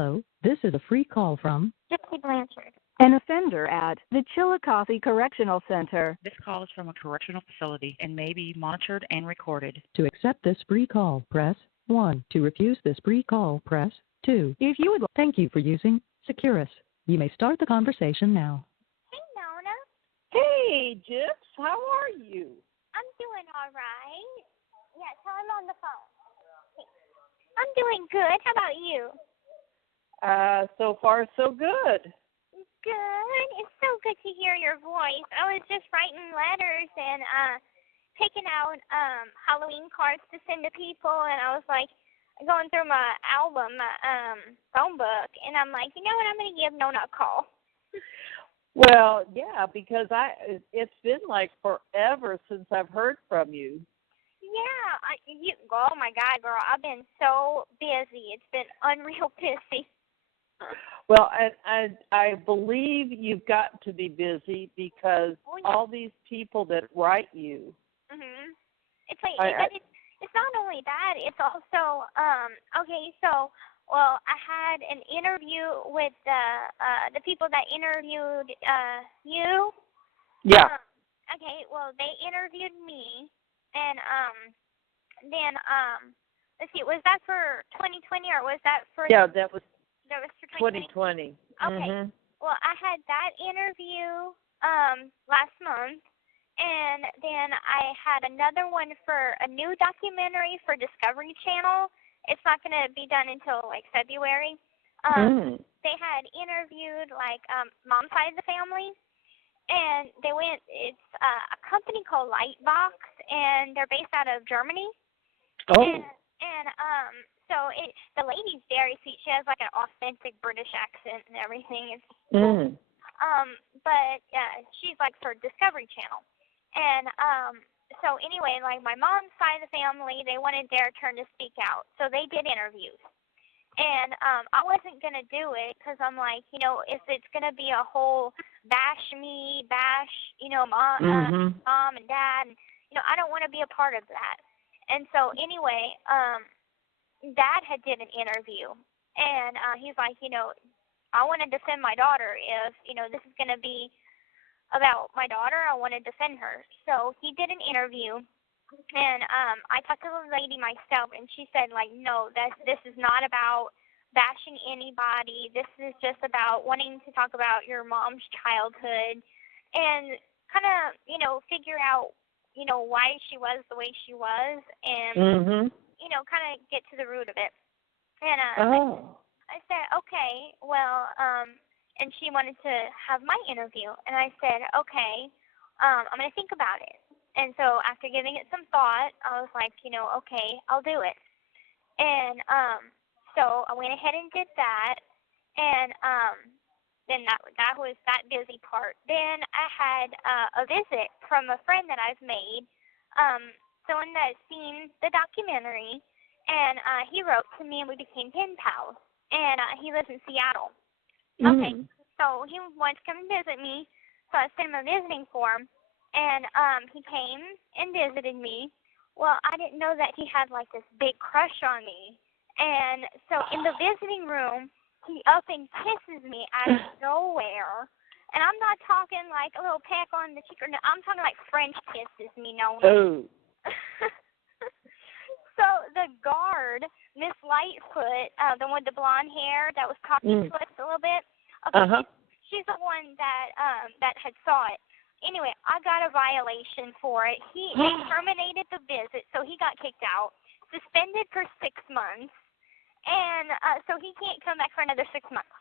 Hello, this is a free call from Gypsy Blanchard. An offender at the Chillicothe Correctional Center. This call is from a correctional facility and may be monitored and recorded. To accept this free call, press 1. To refuse this free call, press 2. If you would thank you for using Securus. You may start the conversation now. Hey, Nona. Hey, Gyps, how are you? I'm doing all right. Yeah, tell him on the phone. I'm doing good. How about you? So far, so good. Good. It's so good to hear your voice. I was just writing letters and picking out Halloween cards to send to people, and I was like going through my album, phone book, and I'm like, you know what? I'm going to give Nona a call. Well, yeah, because it's been like forever since I've heard from you. Yeah. Oh, my God, girl. I've been so busy. It's been unreal busy. Well, I believe you've got to be busy because all these people that write you. Mhm. It's like it's not only that. It's also okay. So, well, I had an interview with the people that interviewed you. Yeah. Okay. Well, they interviewed me, and then let's see. Was that for 2020 or was that for? Yeah, that was for 2020. Okay. Mm-hmm. Well, I had that interview last month, and then I had another one for a new documentary for Discovery Channel. It's not going to be done until like February. They had interviewed like mom's side of the family, and they went. It's a company called Lightbox, and they're based out of Germany. Oh. And so the lady's very sweet. She has like an authentic British accent and everything. It's cool. But she's like for Discovery Channel. And so anyway, like my mom's side of the family, they wanted their turn to speak out. So they did interviews. And I wasn't going to do it because I'm like, you know, if it's going to be a whole bash me, bash, you know, mom and dad, and, you know, I don't want to be a part of that. And so anyway, Dad had did an interview, and he's like, you know, I want to defend my daughter. If, you know, this is going to be about my daughter, I want to defend her. So he did an interview, and I talked to the lady myself, and she said, like, no, this is not about bashing anybody. This is just about wanting to talk about your mom's childhood and kind of, you know, figure out, you know, why she was the way she was, and you know, kind of get to the root of it. And I said, okay, well, and she wanted to have my interview, and I said, okay, I'm going to think about it. And so after giving it some thought, I was like, you know, okay, I'll do it. And so I went ahead and did that, and then that was that busy part. Then I had a visit from a friend that I've made, someone that's seen the documentary, and he wrote to me, and we became pen pals. And he lives in Seattle. Okay, so he wanted to come and visit me, so I sent him a visiting form, and he came and visited me. Well, I didn't know that he had like this big crush on me, and so in the visiting room, he up and kisses me out of nowhere. And I'm not talking like a little peck on the cheek, or no, I'm talking like French kisses me, Nona. Oh. So the guard, Miss Lightfoot, the one with the blonde hair that was talking to us a little bit, okay, she's the one that had saw it. Anyway, I got a violation for it. They terminated the visit, so he got kicked out, suspended for 6 months, and so he can't come back for another 6 months.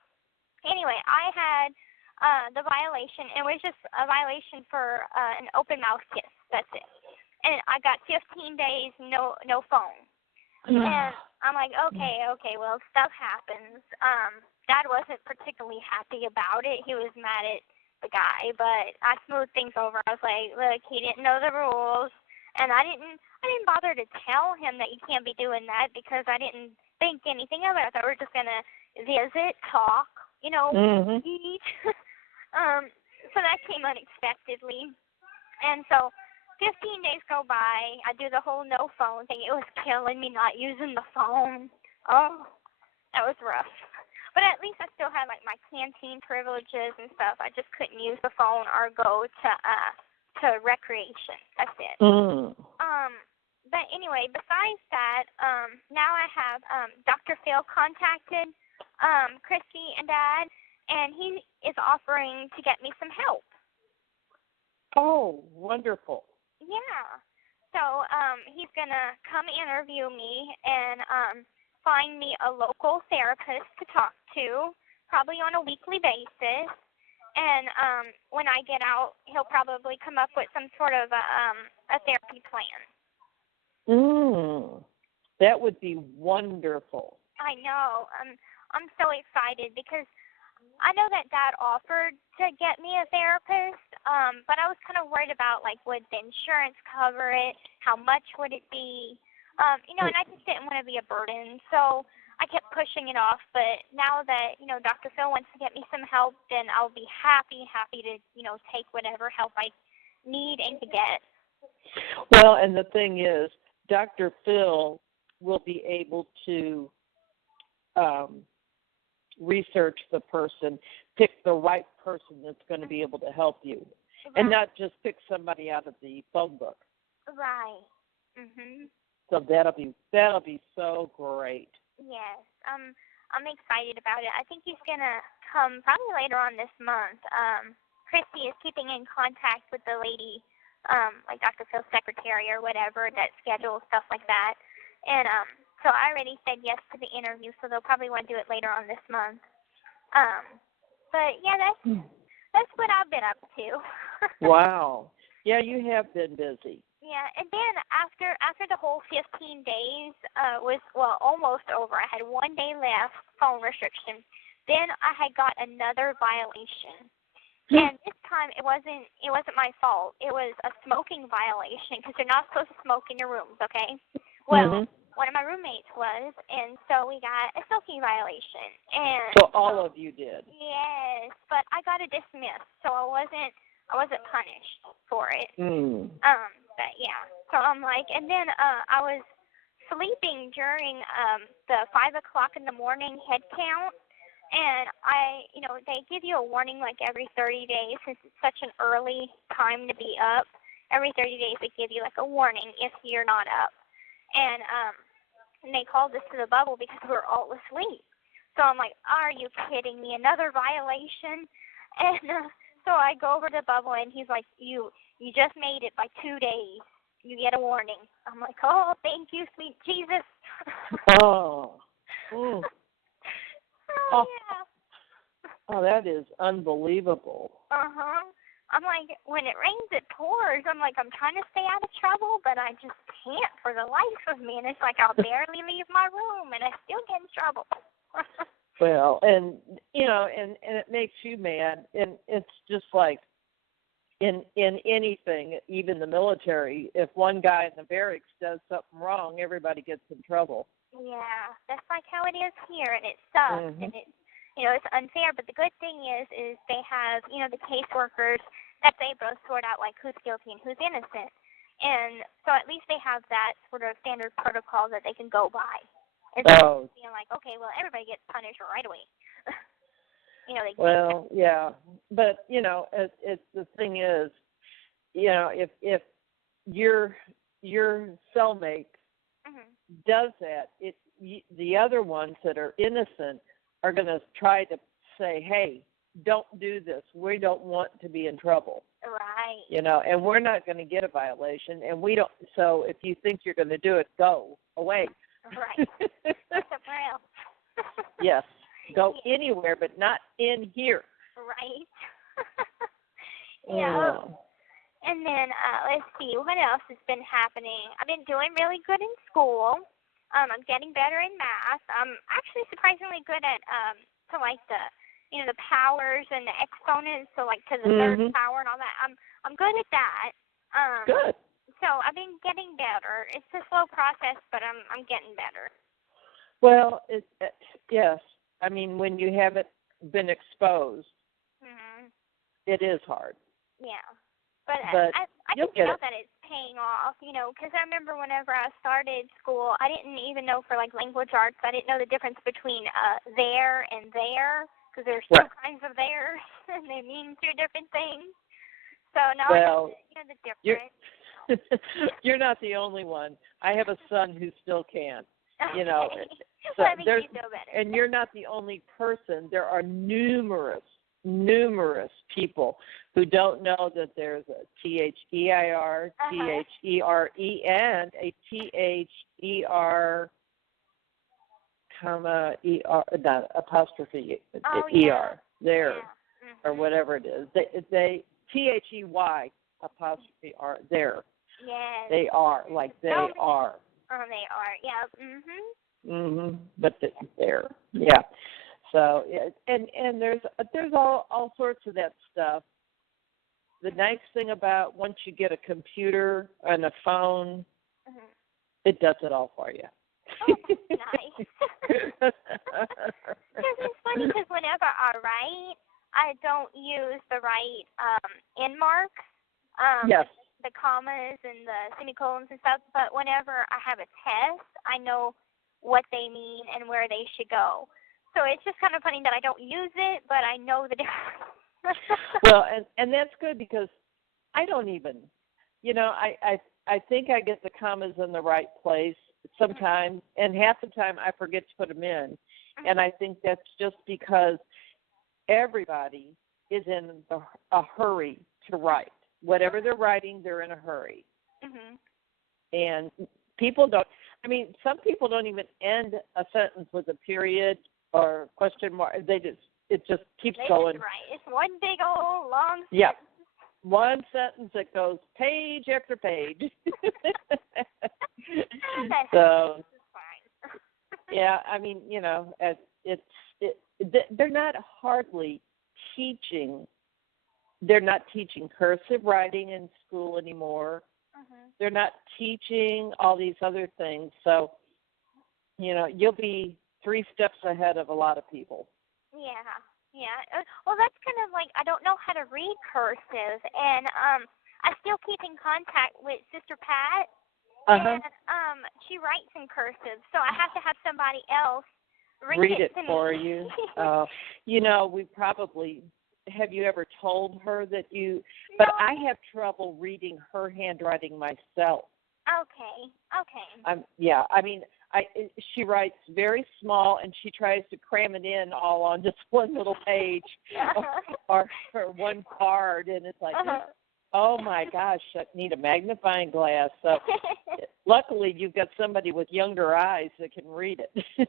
Anyway, I had the violation, and it was just a violation for an open mouth kiss. That's it. And I got 15 days, no phone. And I'm like, okay, well, stuff happens. Dad wasn't particularly happy about it. He was mad at the guy, but I smoothed things over. I was like, look, he didn't know the rules, and I didn't bother to tell him that you can't be doing that because I didn't think anything of it. I thought we were just gonna visit, talk, you know, eat. So that came unexpectedly, and so 15 days go by. I do the whole no phone thing. It was killing me not using the phone. Oh, that was rough. least I still had like my canteen privileges and stuff. I just couldn't use the phone or go to recreation. That's it. But anyway, besides that, now I have Dr. Phil contacted Christy and Dad, and he is offering to get me some help. Oh, wonderful. Yeah. So he's going to come interview me and find me a local therapist to talk to, probably on a weekly basis. And when I get out, he'll probably come up with some sort of a therapy plan. That would be wonderful. I know. I'm so excited because I know that Dad offered to get me a therapist, but I was kind of worried about, like, would the insurance cover it? How much would it be? And I just didn't want to be a burden, so I kept pushing it off. But now that, Dr. Phil wants to get me some help, then I'll be happy to, take whatever help I need and to get. Well, and the thing is, Dr. Phil will be able to research the person, pick the right person that's going to be able to help you, and not just pick somebody out of the phone book. Right. So that'll be so great. Yes. I'm excited about it. I think he's gonna come probably later on this month. Christy is keeping in contact with the lady, like Dr. Phil's secretary or whatever, that schedules stuff like that. And so I already said yes to the interview, so they'll probably want to do it later on this month. But yeah, that's what I've been up to. Wow. Yeah, you have been busy. Yeah, and then after the whole 15 days was almost over. I had 1 day left, phone restriction. Then I had got another violation. And this time it wasn't my fault. It was a smoking violation because you're not supposed to smoke in your rooms, okay? Well, one of my roommates was, and so we got a smoking violation. And so all of you did. Yes, but I got it dismissed, so I wasn't punished for it. But yeah, so I'm like, and then I was sleeping during the 5 o'clock in the morning head count. And they give you a warning like every 30 days since it's such an early time to be up. Every 30 days they give you like a warning if you're not up. And they called us to the bubble because we were all asleep. So I'm like, are you kidding me? Another violation? And so I go over to the bubble and he's like, you just made it by 2 days. You get a warning. I'm like, oh, thank you, sweet Jesus. Oh. Oh, yeah. Oh, that is unbelievable. I'm like, when it rains, it pours. I'm like, I'm trying to stay out of trouble, but I just can't for the life of me. And it's like I'll barely leave my room, and I still get in trouble. Well, and it makes you mad, and it's just like in anything, even the military. If one guy in the barracks does something wrong, everybody gets in trouble. Yeah, that's like how it is here, and it sucks, and it's unfair. But the good thing is they have, the caseworkers that they both sort out like who's guilty and who's innocent, and so at least they have that sort of standard protocol that they can go by. Instead of being like, okay, well, everybody gets punished right away. Well, yeah, but it's the thing is, if your cellmate does that, the other ones that are innocent are going to try to say, hey, don't do this. We don't want to be in trouble. Right. And we're not going to get a violation, and we don't. So if you think you're going to do it, go away. Right. Somewhere else. Yes. Go anywhere, but not in here. Right. Yeah. And then let's see, what else has been happening? I've been doing really good in school. I'm getting better in math. I'm actually surprisingly good at the powers and the exponents, so like to the third power and all that. I'm good at that. Good. So I've been getting better. It's a slow process, but I'm getting better. Well, yes. I mean, when you haven't been exposed, it is hard. Yeah. But I you'll can get tell it. that it's paying off, because I remember whenever I started school, I didn't even know for like language arts, I didn't know the difference between there and there, because there's two kinds of theirs, and they mean two different things. So now I know the difference. You're not the only one. I have a son who still can't. Okay. So that makes me feel better. And you're not the only person. There are numerous people who don't know that there's a THEIR, THERE, and a THER, comma ER, not apostrophe ER there, or whatever it is. They THEY apostrophe R there. Yes. They are like they are. Oh, they are. Yeah. But there. Yeah. So and there's all sorts of that stuff. The nice thing about once you get a computer and a phone, it does it all for you. Oh, nice. Because it's funny because whenever I write, I don't use the right end marks. Yes. The commas and the semicolons and stuff, but whenever I have a test, I know what they mean and where they should go. So it's just kind of funny that I don't use it, but I know the difference. Well, and that's good because I don't even, I think I get the commas in the right place sometimes, and half the time I forget to put them in. And I think that's just because everybody is in a hurry to write. Whatever they're writing, they're in a hurry. And people don't, some people don't even end a sentence with a period or question mark. It just keeps going. Just write. It's one big old long sentence. Yeah. One sentence that goes page after page. So, yeah, they're not hardly teaching. They're not teaching cursive writing in school anymore. They're not teaching all these other things. So, you'll be 3 steps ahead of a lot of people. Yeah. Well, that's kind of like I don't know how to read cursive, and I still keep in contact with Sister Pat, and she writes in cursive, so I have to have somebody else read it to for me. You. We probably. Have you ever told her that you? But No. I have trouble reading her handwriting myself. Okay. She writes very small, and she tries to cram it in all on just one little page or one card, and it's like, oh my gosh, I need a magnifying glass. So, luckily, you've got somebody with younger eyes that can read it. And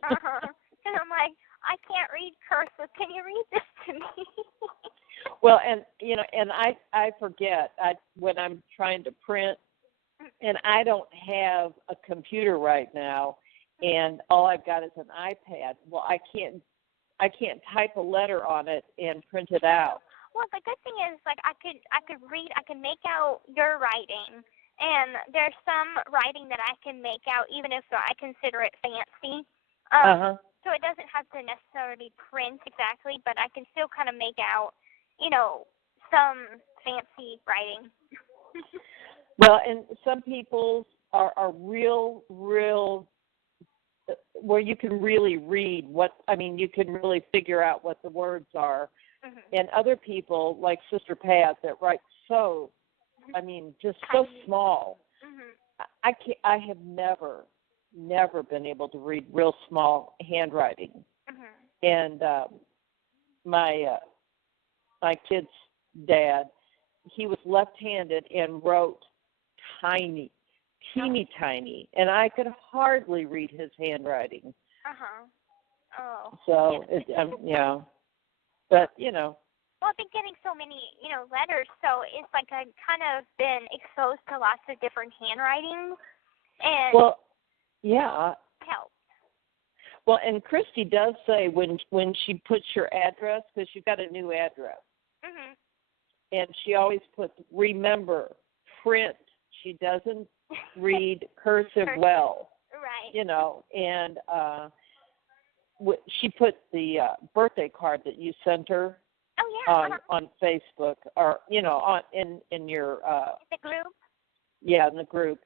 I'm like, I can't read cursive. Can you read this to me? Well, and I forget when I'm trying to print, and I don't have a computer right now, and all I've got is an iPad. Well, I can't type a letter on it and print it out. Well, the good thing is, like, I could read, I can make out your writing, and there's some writing that I can make out, even if I consider it fancy. So it doesn't have to necessarily print exactly, but I can still kind of make out, some fancy writing. Well, and some people's are real, where you can really read you can really figure out what the words are. And other people, like Sister Pat, that write so small. I have never been able to read real small handwriting. And my kid's dad, he was left-handed and wrote teeny, tiny, and I could hardly read his handwriting. Oh. So but Well, I've been getting so many, letters, so it's like I've kind of been exposed to lots of different handwritings, and helps. Well, and Christy does say when she puts your address, because you've got a new address, and she always puts, remember, print. She doesn't read cursive well. Right. And she put the birthday card that you sent her on Facebook, or on in your the group. Yeah, in the group.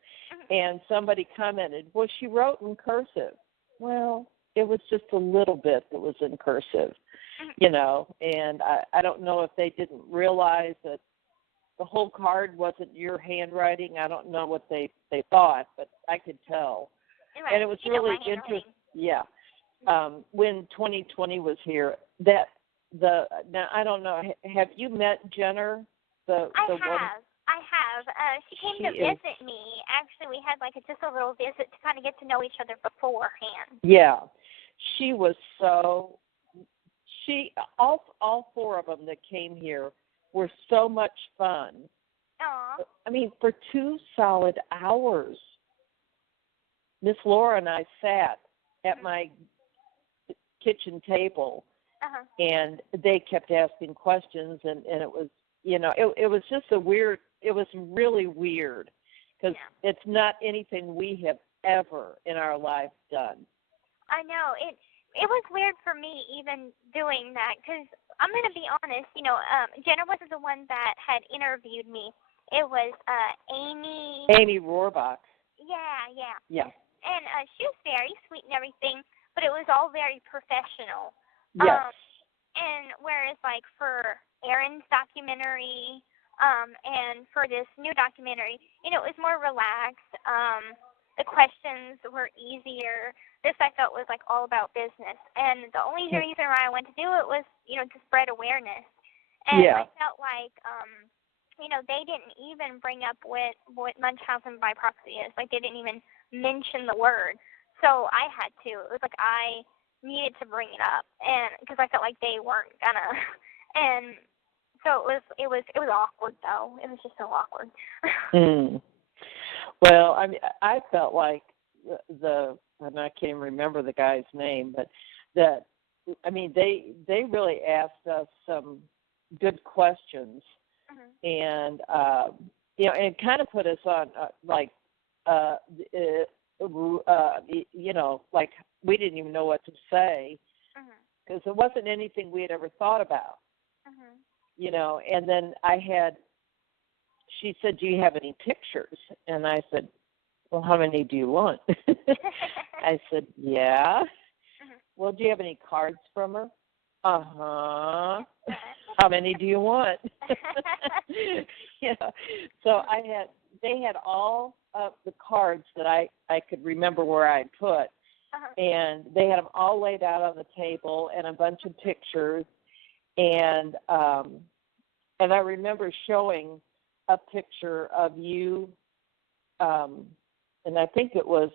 And somebody commented, well, she wrote in cursive. Well, it was just a little bit that was in cursive, and I don't know if they didn't realize that the whole card wasn't your handwriting. I don't know what they thought, but I could tell. Right. And it was really interesting. Yeah. When 2020 was here, now I don't know, have you met Jenner? I have. She came to visit me. Actually, we had just a little visit to kind of get to know each other beforehand. Yeah. She was all four of them that came here were so much fun. Aww. I mean, for 2 solid hours, Miss Laura and I sat at my kitchen table, and they kept asking questions, and it was, it was just it was really weird, because it's not anything we have ever in our life done. I know. It was weird for me even doing that, because I'm going to be honest, Jenna wasn't the one that had interviewed me. It was Amy. Amy Rohrbach. Yeah. And she was very sweet and everything, but it was all very professional. Yes. And whereas for Erin's documentary, and for this new documentary, it was more relaxed. The questions were easier. This I felt was all about business, and the only reason why I went to do it was to spread awareness. And I felt they didn't even bring up what Munchausen by proxy is. They didn't even mention the word. So I had to. It was I needed to bring it up, and because I felt like they weren't gonna. And so it was awkward though. It was just so awkward. Well, I mean, I felt like and I can't even remember the guy's name, but they really asked us some good questions, and and it kind of put us on we didn't even know what to say, because it wasn't anything we had ever thought about, and then she said, do you have any pictures? And I said, well, how many do you want? I said, yeah. Well, do you have any cards from her? Uh-huh. How many do you want? So they had all of the cards that I could remember where I put, and they had them all laid out on the table and a bunch of pictures, and I remember showing a picture of you, and I think it was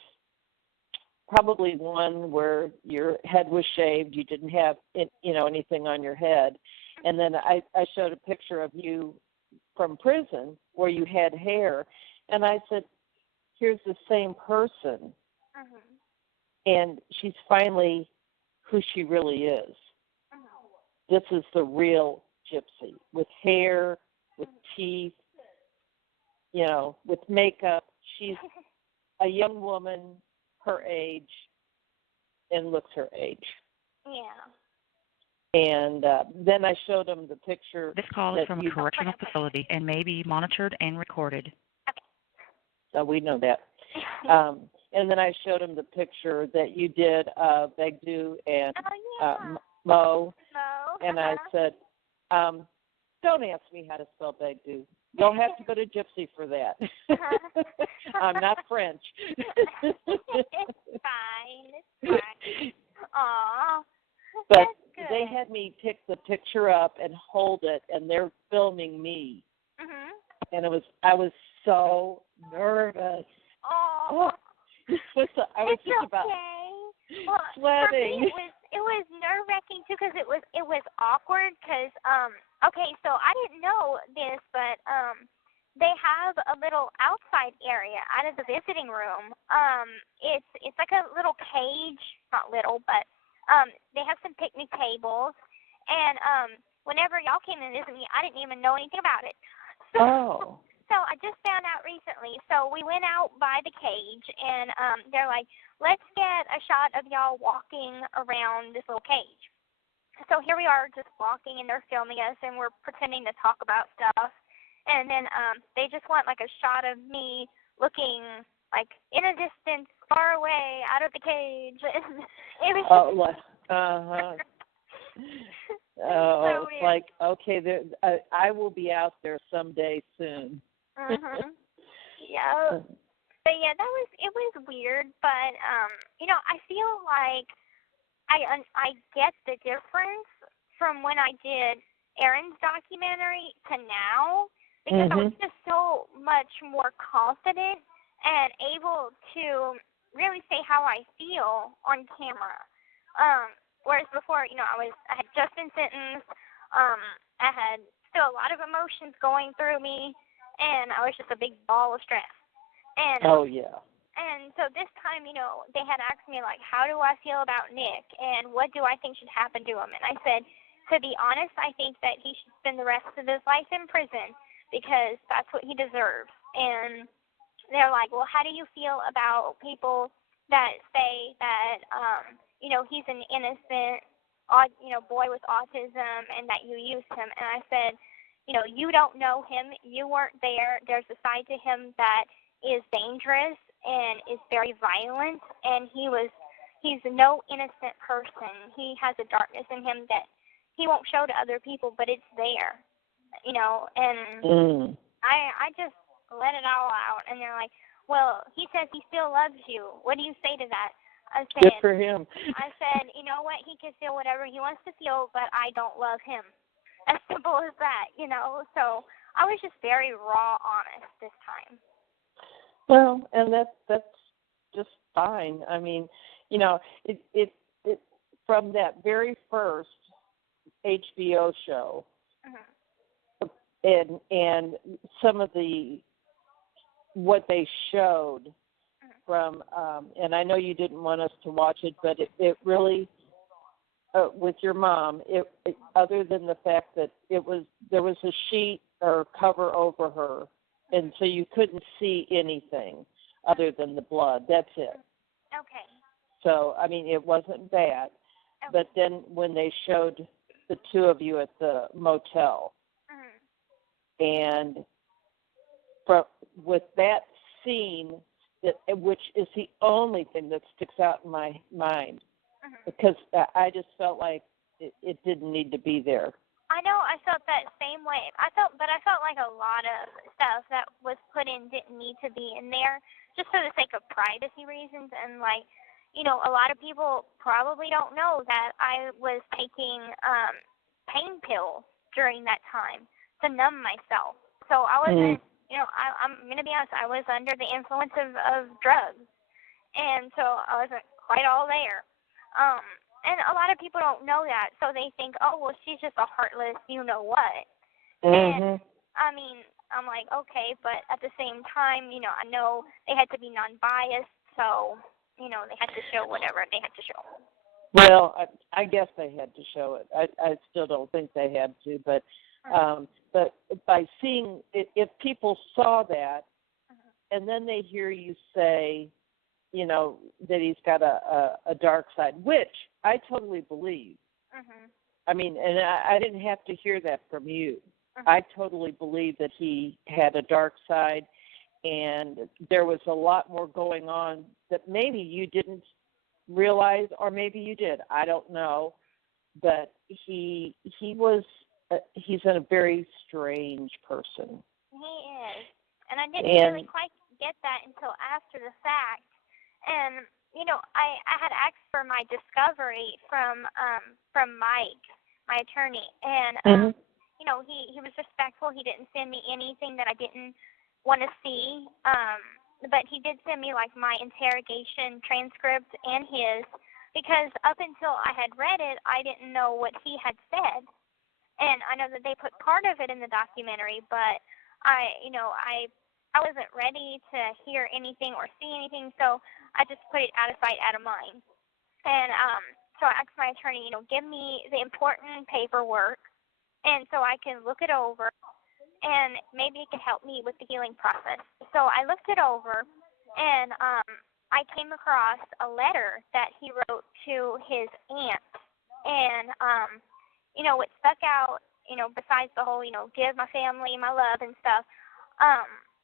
probably one where your head was shaved, you didn't have anything on your head, and then I showed a picture of you from prison where you had hair, and I said, here's the same person, and she's finally who she really is. This is the real Gypsy, with hair, with teeth, with makeup. She's a young woman her age and looks her age. Yeah. And then I showed him the picture. This call is from a correctional facility and may be monitored and recorded. So we know that. And then I showed him the picture that you did of Begdu and Mo. And I said, don't ask me how to spell Begdu. You'll have to go to Gypsy for that. I'm not French. It's fine. Aw. But they had me pick the picture up and hold it, and they're filming me. And I was so nervous. Oh. I was just about sweating. For me, it was nerve-wracking too, because it was awkward. Because okay, so I didn't know this, but they have a little outside area out of the visiting room. It's like a little cage, not little, but they have some picnic tables, and whenever y'all came in to visit me, I didn't even know anything about it. So I just found out recently. So we went out by the cage, and they're like, let's get a shot of y'all walking around this little cage. So here we are just walking, and they're filming us, and we're pretending to talk about stuff. and then they just want like a shot of me looking like in a distance, far away, out of the cage. It was Oh, it's like, okay, I will be out there someday soon. Yeah. But yeah, it was weird, but I feel like I get the difference from when I did Erin's documentary to now, because I was just so much more confident and able to really say how I feel on camera. Whereas before, I had just been sentenced. I had still a lot of emotions going through me, and I was just a big ball of stress. And And so this time, they had asked me, like, how do I feel about Nick, and what do I think should happen to him? And I said, to be honest, I think that he should spend the rest of his life in prison, because that's what he deserves. And they're like, well, how do you feel about people that say that, he's an innocent, boy with autism and that you used him? And I said, you don't know him. You weren't there. There's a side to him that is dangerous and is very violent, and he's no innocent person. He has a darkness in him that he won't show to other people, but it's there, and I just let it all out, and they're like, well, he says he still loves you. What do you say to that? I said, good for him. I said, you know what, he can feel whatever he wants to feel, but I don't love him. As simple as that, so I was just very raw honest this time. Well, and that's just fine. I mean, it from that very first HBO show, and some of what they showed from, and I know you didn't want us to watch it, but it really, with your mom, it other than the fact that there was a sheet or cover over her, and so you couldn't see anything other than the blood. That's it. Okay. So, I mean, it wasn't bad. Okay. But then when they showed the two of you at the motel, and with that scene, which is the only thing that sticks out in my mind, because I just felt like it didn't need to be there. I know, I felt that same way. I felt like a lot of stuff that was put in didn't need to be in there, just for the sake of privacy reasons. And a lot of people probably don't know that I was taking pain pills during that time to numb myself. So I wasn't, I'm going to be honest, I was under the influence of drugs. And so I wasn't quite all there. And a lot of people don't know that, so they think, oh, well, she's just a heartless you-know-what. And, I mean, I'm like, okay, but at the same time, I know they had to be non-biased, so, they had to show whatever they had to show. Well, I guess they had to show it. I still don't think they had to, but by seeing, if people saw that, and then they hear you say, that he's got a dark side, which I totally believe. I mean, and I didn't have to hear that from you. I totally believe that he had a dark side, and there was a lot more going on that maybe you didn't realize, or maybe you did. I don't know, but he's a very strange person. He is, and I didn't really quite get that until after the fact. And I had asked for my discovery from Mike, my attorney, and he was respectful. He didn't send me anything that I didn't want to see, but he did send me like my interrogation transcript and his, because up until I had read it, I didn't know what he had said. And I know that they put part of it in the documentary, but I wasn't ready to hear anything or see anything, so I just put it out of sight, out of mind. And so I asked my attorney, give me the important paperwork, and so I can look it over, and maybe it could help me with the healing process. So I looked it over, and I came across a letter that he wrote to his aunt, and it stuck out besides the whole, give my family my love and stuff,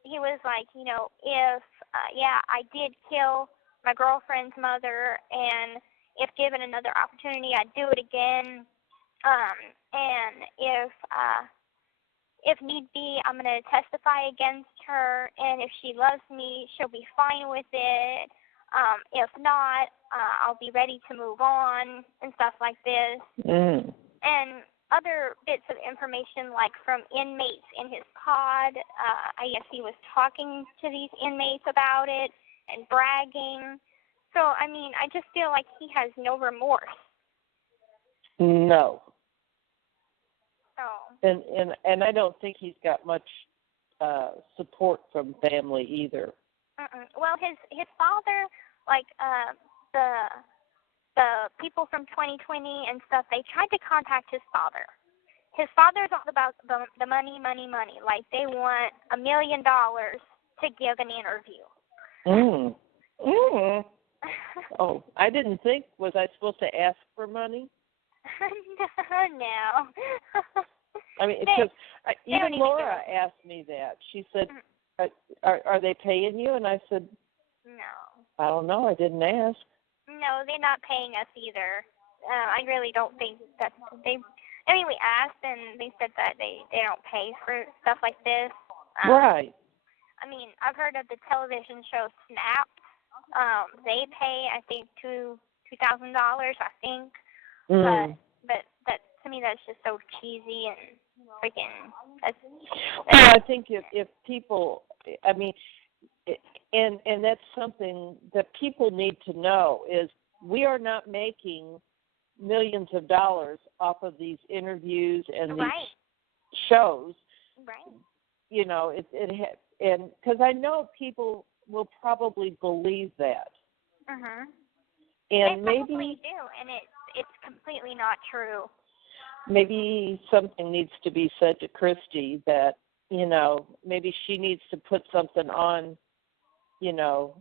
he was like, if, I did kill my girlfriend's mother, and if given another opportunity, I'd do it again. And if need be, I'm going to testify against her, and if she loves me, she'll be fine with it. If not, I'll be ready to move on and stuff like this. And other bits of information, like from inmates in his pod. I guess he was talking to these inmates about it and bragging. So, I mean, I just feel like he has no remorse. No. So. And I don't think he's got much support from family either. Well, his father, like the people from 2020 and stuff, they tried to contact his father. His father's all about the money. Like, they want $1 million to give an interview. Oh, I didn't think, was I supposed to ask for money? No. I mean, because even Laura asked me that. She said, are they paying you? And I said, no. I don't know. I didn't ask. No, they're not paying us either. I really don't think that they. I mean, we asked, and they said that they don't pay for stuff like this. Right. I mean, I've heard of the television show Snap. They pay, I think, $2,000, I think. But that, to me, that's just so cheesy and freaking. Well, I think if people, I mean, and that's something that people need to know is we are not making millions of dollars off of these interviews and these shows. Right. And because I know people will probably believe that. And they probably do, and it's completely not true. Maybe something needs to be said to Christy that, maybe she needs to put something on,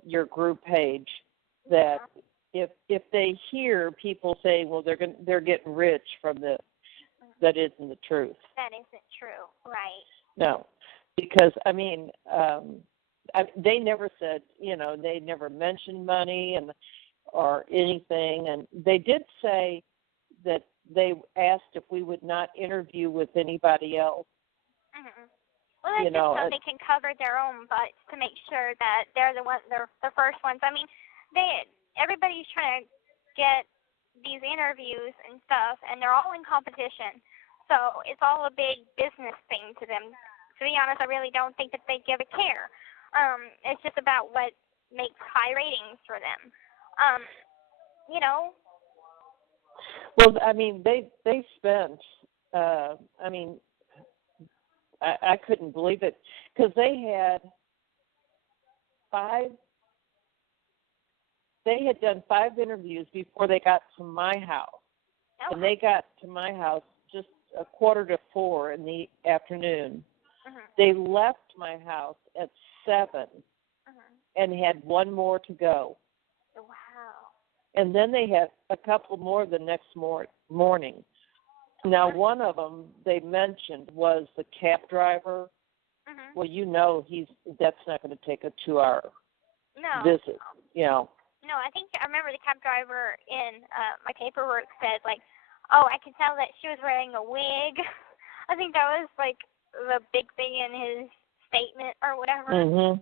your group page that if they hear people saying, well, they're getting rich from this, that isn't the truth. That isn't true, right? No, because they never said, they never mentioned money or anything, and they did say that they asked if we would not interview with anybody else. Well, that's just so they can cover their own butts to make sure that they're the first ones. I mean, everybody's trying to get these interviews and stuff, and they're all in competition. So it's all a big business thing to them. To be honest, I really don't think that they give a care. It's just about what makes high ratings for them. Well, I mean, they spent. I couldn't believe it because they had done 5 interviews before they got to my house. And they got to my house just 3:45 in the afternoon. They left my house at 7 and had one more to go. Wow. And then they had a couple more the next morning. Now, one of them they mentioned was the cab driver. Well, that's not going to take a 2-hour visit. No, I think I remember the cab driver in my paperwork said, like, oh, I could tell that she was wearing a wig. I think that was, like, the big thing in his statement or whatever.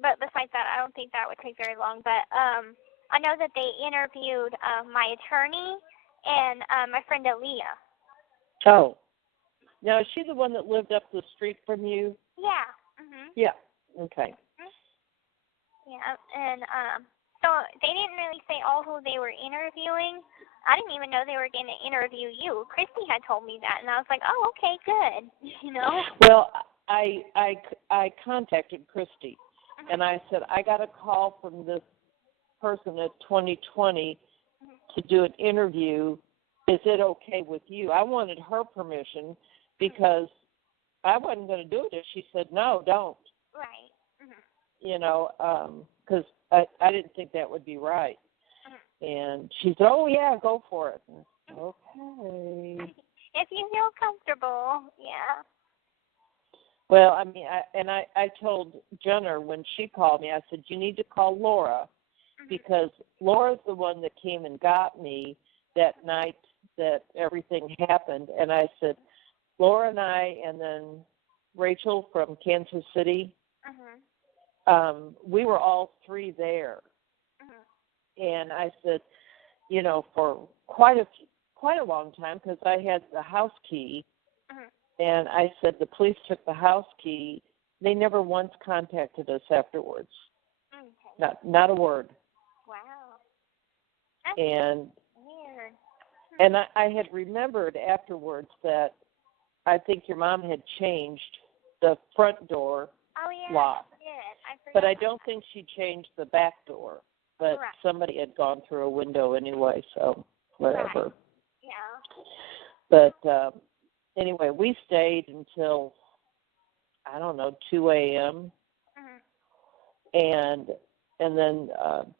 But besides that, I don't think that would take very long. But I know that they interviewed my attorney and my friend Aaliyah. Oh. Now, is she the one that lived up the street from you? Yeah. Yeah. Okay. Yeah, and so they didn't really say all who they were interviewing. I didn't even know they were going to interview you. Christy had told me that, and I was like, oh, okay, good. Well, I contacted Christy, and I said, I got a call from this person at 2020 to do an interview. Is it okay with you? I wanted her permission because I wasn't going to do it if she said, no, don't. Right. Because I didn't think that would be right. And she said, oh, yeah, go for it. Okay. If you feel feel comfortable. Yeah. Well, I mean, I told Jenner when she called me, I said, you need to call Laura because Laura's the one that came and got me that night that everything happened. And I said, Laura and I, and then Rachel from Kansas City, we were all three there. And I said, you know, for quite a long time, because I had the house key, and I said the police took the house key. They never once contacted us afterwards. Okay. Not a word. Wow. That's and weird. And I had remembered afterwards that I think your mom had changed the front door lock. But I don't think she changed the back door. But somebody had gone through a window anyway, so whatever. Right. Yeah. But anyway, we stayed until, I don't know, 2 a.m. And then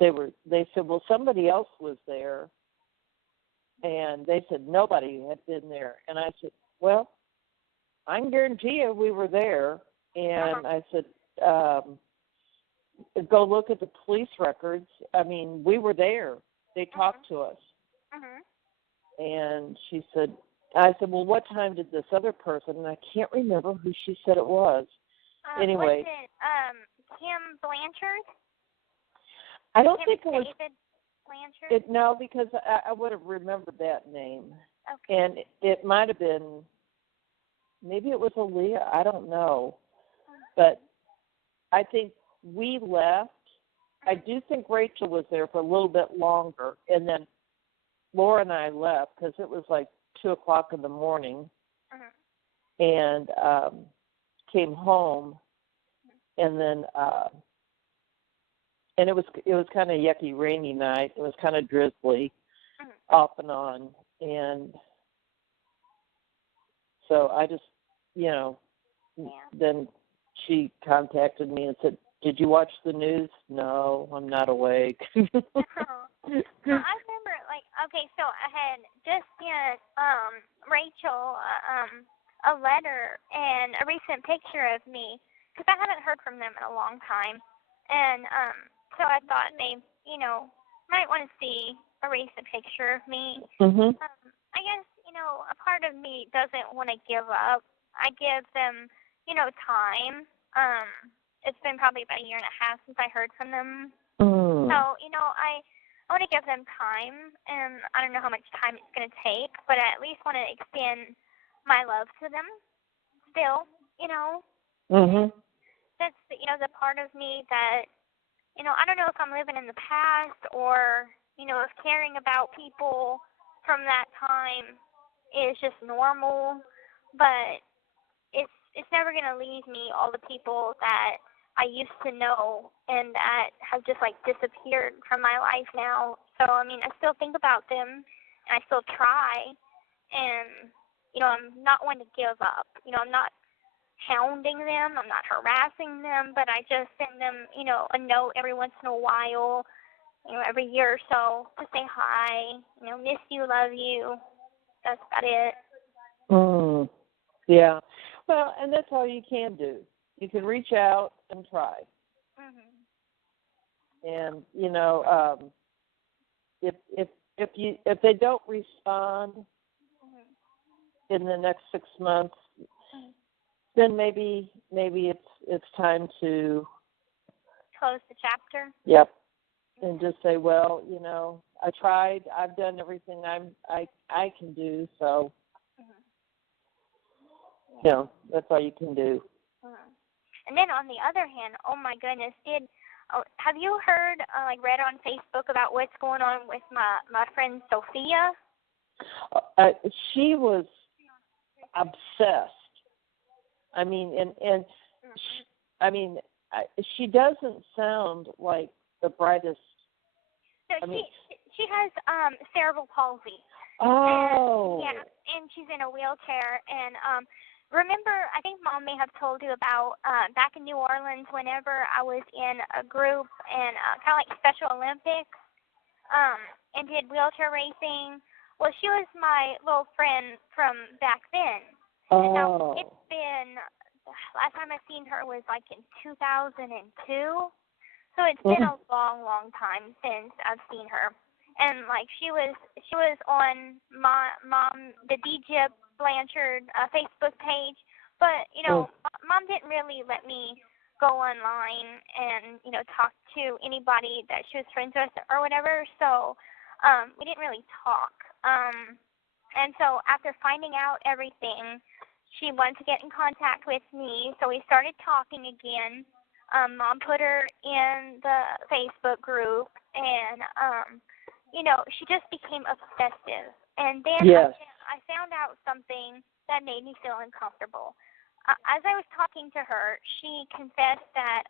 they said, well, somebody else was there. And they said nobody had been there. And I said, well, I can guarantee you we were there. And I said, go look at the police records. I mean, we were there. They talked to us. And she said, I said, well, what time did this other person, and I can't remember who she said it was. Anyway. Was it Kim Blanchard? I don't think it was. David Blanchard? No, because I would have remembered that name. Okay. And it might have been, maybe it was Aaliyah. I don't know. But I think we left. I do think Rachel was there for a little bit longer. And then Laura and I left because it was like 2 o'clock in the morning. And came home. And then and it was kind of yucky, rainy night. It was kind of drizzly, off and on, and so I just, you know, then she contacted me and said, "Did you watch the news?" "No, I'm not awake." No, I remember, like, okay, so I had just sent Rachel a letter and a recent picture of me because I haven't heard from them in a long time, and so I thought they, you know, might want to see a recent picture of me. I guess, you know, a part of me doesn't want to give up. I give them, you know, time. It's been probably about 1.5 years since I heard from them. So, you know, I want to give them time, and I don't know how much time it's going to take, but I at least want to extend my love to them still, you know. That's, you know, the part of me that, you know, I don't know if I'm living in the past or, you know, if caring about people from that time is just normal, but it's never going to leave me all the people that I used to know and that have just, like, disappeared from my life now. So, I mean, I still think about them, and I still try, and, you know, I'm not one to give up. You know, I'm not hounding them, I'm not harassing them, but I just send them, you know, a note every once in a while, you know, every year or so to say hi, you know, miss you, love you. That's about it. Yeah. Well, and that's all you can do. You can reach out and try. And, you know, if they don't respond in the next 6 months, then maybe it's time to close the chapter. Yep. And just say, well, you know, I tried. I've done everything I can do. So, you know, that's all you can do. And then on the other hand, oh my goodness, have you heard, like, read on Facebook about what's going on with my friend Sophia? She was obsessed. I mean, and she doesn't sound like the brightest. So she has cerebral palsy. Oh. And she's in a wheelchair. And remember, I think Mom may have told you about back in New Orleans, whenever I was in a group and kind of like Special Olympics, and did wheelchair racing. Well, she was my little friend from back then. And now Oh. it's been, last time I seen her was like in 2002. So it's been a long, long time since I've seen her. And like she was on the DJ Blanchard Facebook page, but Mom didn't really let me go online and talk to anybody that she was friends with or whatever. So we didn't really talk. And so after finding out everything, she wanted to get in contact with me. So we started talking again. Mom put her in the Facebook group, and she just became obsessive. And then I found out something that made me feel uncomfortable. As I was talking to her, she confessed that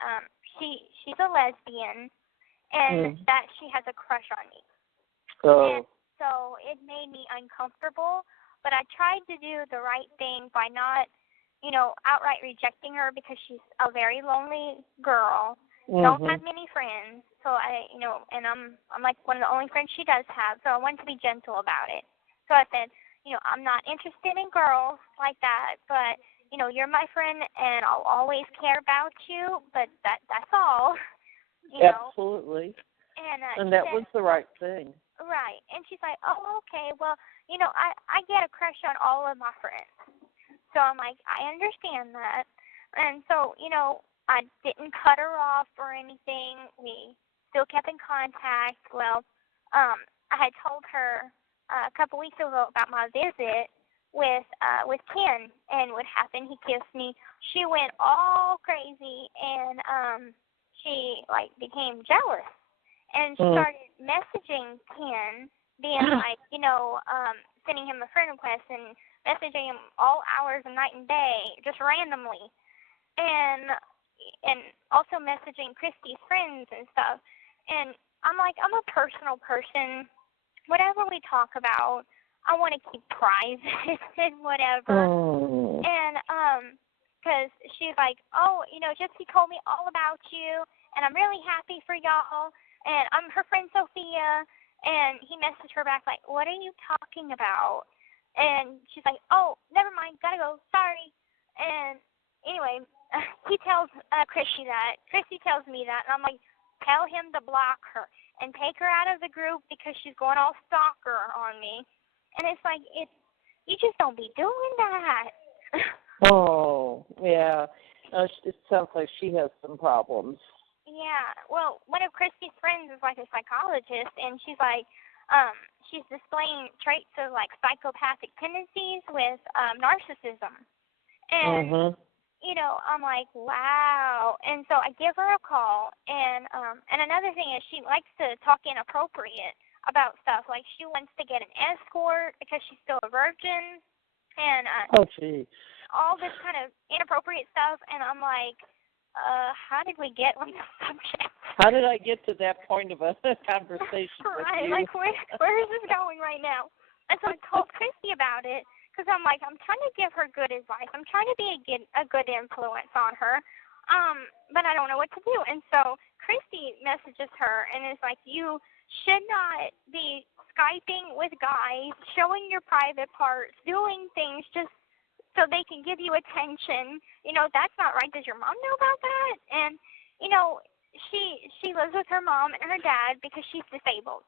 she's a lesbian and that she has a crush on me. Oh. And so it made me uncomfortable, but I tried to do the right thing by not outright rejecting her because she's a very lonely girl. Don't have many friends. So and I'm like one of the only friends she does have. So I wanted to be gentle about it. So I said, I'm not interested in girls like that, but you're my friend and I'll always care about you. But that's all. Absolutely. And that said, was the right thing. Right. And she's like, oh, okay. Well, I get a crush on all of my friends. So I'm like, I understand that. And so, I didn't cut her off or anything. We still kept in contact. Well, I had told her a couple weeks ago about my visit with Ken and what happened. He kissed me. She went all crazy and she became jealous. And she started messaging Ken, being like, sending him a friend request and messaging him all hours of night and day, just randomly, and also messaging Christy's friends and stuff. And I'm like, I'm a personal person. Whatever we talk about, I want to keep private and whatever. And because she's like, oh, Gypsy told me all about you, and I'm really happy for y'all. And I'm her friend Sophia. And he messaged her back like, what are you talking about? And she's like, oh, never mind, gotta go, sorry. And anyway, he tells Christy that. Christy tells me that, and I'm like, tell him to block her and take her out of the group because she's going all stalker on me. And it's like, you just don't be doing that. Oh, yeah. It sounds like she has some problems. Yeah, well, one of Christy's friends is like a psychologist, and she's like, she's displaying traits of like psychopathic tendencies with narcissism. And I'm like, wow. And so I give her a call, and another thing is she likes to talk inappropriate about stuff. Like she wants to get an escort because she's still a virgin, and oh, gee. all this kind of inappropriate stuff. And I'm like, how did we get on the subject? How did I get to that point of a conversation with right, you? like where is this going right now? And so I told Christy about it because I'm like, I'm trying to give her good advice. I'm trying to be a good influence on her, but I don't know what to do. And so Christy messages her and is like, you should not be Skyping with guys, showing your private parts, doing things just so they can give you attention. That's not right. Does your mom know about that? And, she lives with her mom and her dad because she's disabled.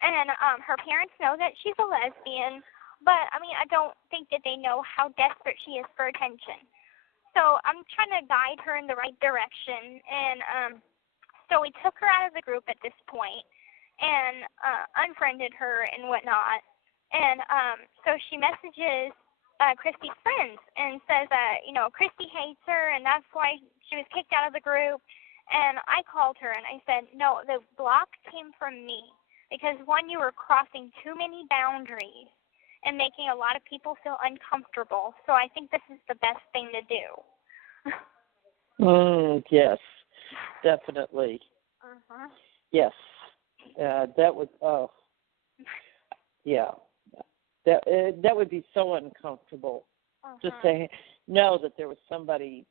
And her parents know that she's a lesbian, but, I don't think that they know how desperate she is for attention. So I'm trying to guide her in the right direction. And so we took her out of the group at this point and unfriended her and whatnot. And so she messages Christy's friends and says that, Christy hates her and that's why she was kicked out of the group. And I called her and I said, no, the block came from me because, one, you were crossing too many boundaries and making a lot of people feel uncomfortable. So I think this is the best thing to do. Yes, definitely. Yes. That would, yeah. That would be so uncomfortable. Just to know that there was somebody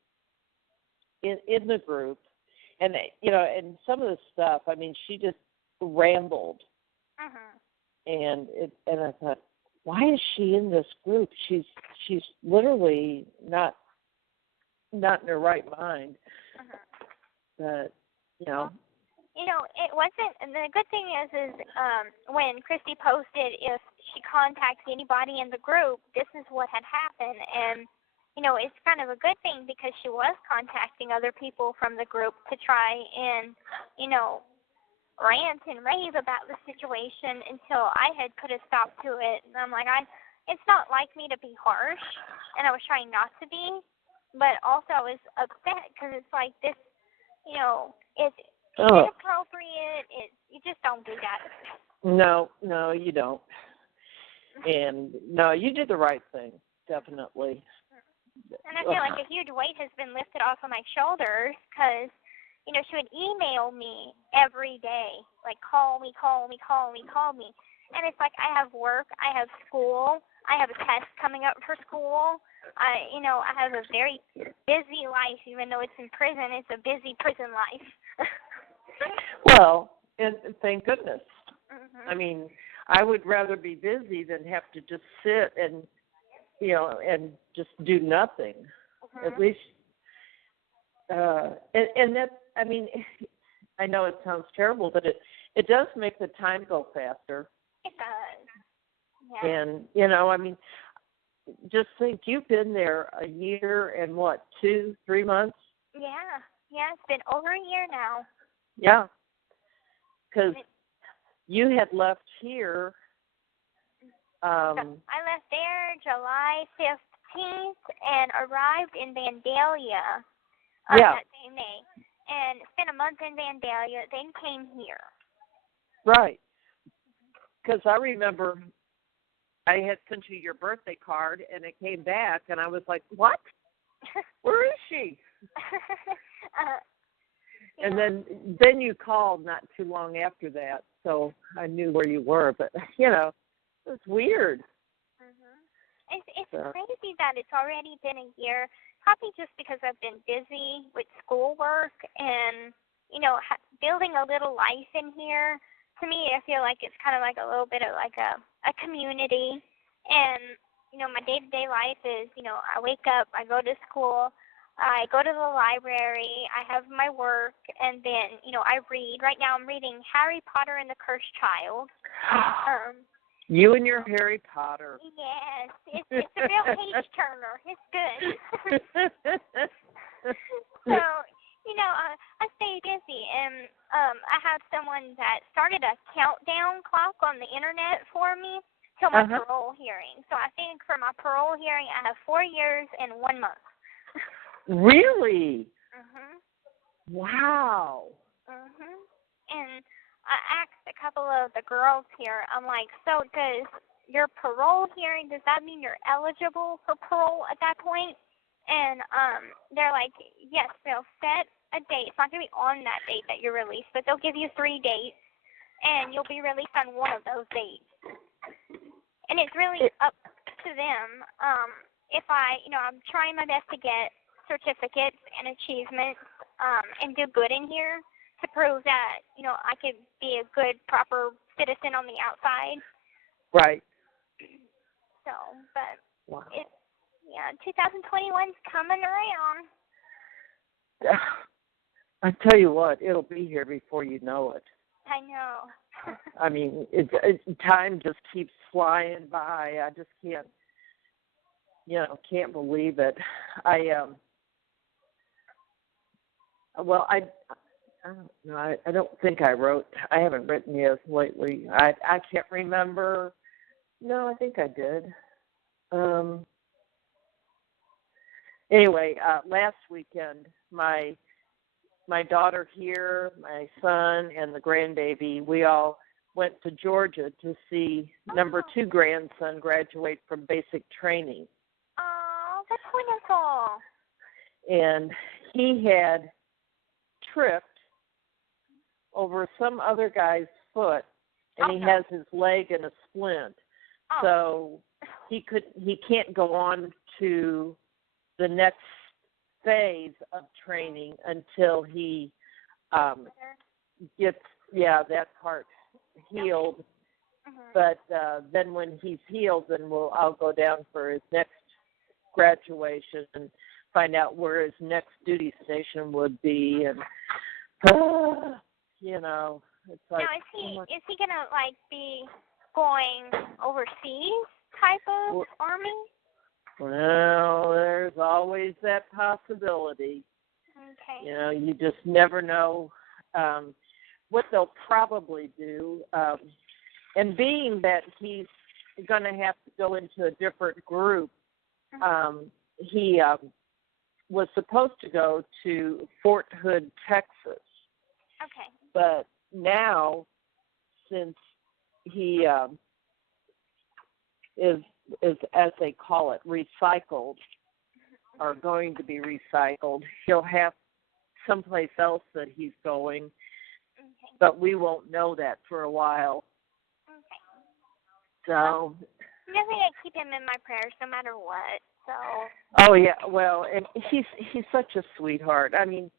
in the group, and and some of the stuff. She just rambled, and I thought, why is she in this group? She's literally not in her right mind. But it wasn't. And the good thing is when Christy posted if she contacts anybody in the group, this is what had happened, and it's kind of a good thing because she was contacting other people from the group to try and rant and rave about the situation until I had put a stop to it. And I'm like, it's not like me to be harsh, and I was trying not to be, but also I was upset because it's like this, it's inappropriate. You just don't do that. No, you don't. And no, you did the right thing, definitely. And I feel like a huge weight has been lifted off of my shoulders because, she would email me every day, like call me. And it's like I have work, I have school, I have a test coming up for school. I have a very busy life, even though it's in prison. It's a busy prison life. Well, and thank goodness. Mm-hmm. I mean, I would rather be busy than have to just sit and, and just do nothing. Mm-hmm. At least, and that, I mean, I know it sounds terrible, but it does make the time go faster. It does. Yeah. And, I mean, just think you've been there a year and 2-3 months? Yeah, it's been over a year now. Yeah, because you had left here. I left there July 15th and arrived in Vandalia that same day. And spent a month in Vandalia, then came here. Right. Because I remember I had sent you your birthday card, and it came back, and I was like, what? Where is she? And then you called not too long after that, so I knew where you were. But, it's weird. Mm-hmm. It's crazy that it's already been a year, probably just because I've been busy with schoolwork and, building a little life in here. To me, I feel like it's kind of like a little bit of like a community. And, my day-to-day life is, I wake up, I go to school, I go to the library, I have my work, and then, I read. Right now I'm reading Harry Potter and the Cursed Child. You and your Harry Potter. Yes, it's a real page-turner. It's good. So, I stay busy, and I have someone that started a countdown clock on the internet for me till my parole hearing. So I think for my parole hearing, I have 4 years and 1 month. Really? Mhm. Wow. Mhm. And I asked a couple of the girls here. I'm like, so does your parole hearing? Does that mean you're eligible for parole at that point? And they're like, yes. They'll set a date. It's not gonna be on that date that you're released, but they'll give you 3 dates, and you'll be released on one of those dates. And it's really up to them. If I'm trying my best to get certificates and achievements and do good in here to prove that, I could be a good, proper citizen on the outside. Right. So, but wow. 2021's coming around. I tell you what, it'll be here before you know it. I know. I mean, time just keeps flying by. I just can't believe it. I don't know. I don't think I haven't written you lately. I can't remember. No, I think I did. Anyway, last weekend, my daughter here, my son, and the grandbaby, we all went to Georgia to see number 2 grandson graduate from basic training. Oh, that's wonderful. And he had tripped over some other guy's foot, and he has his leg in a splint. So he can't go on to the next phase of training until he gets that part healed. But then when he's healed, then I'll go down for his next graduation and find out where his next duty station would be, and you know, it's like. Now, is he gonna like be going overseas type of army? Well, there's always that possibility. Okay. You know, you just never know what they'll probably do. And being that he's going to have to go into a different group, he was supposed to go to Fort Hood, Texas. Okay. But now, since he is, as they call it, recycled, or going to be recycled, he'll have someplace else that he's going, but we won't know that for a while. So. I'm definitely gonna keep him in my prayers no matter what. So. Oh yeah, well, and he's such a sweetheart. I mean,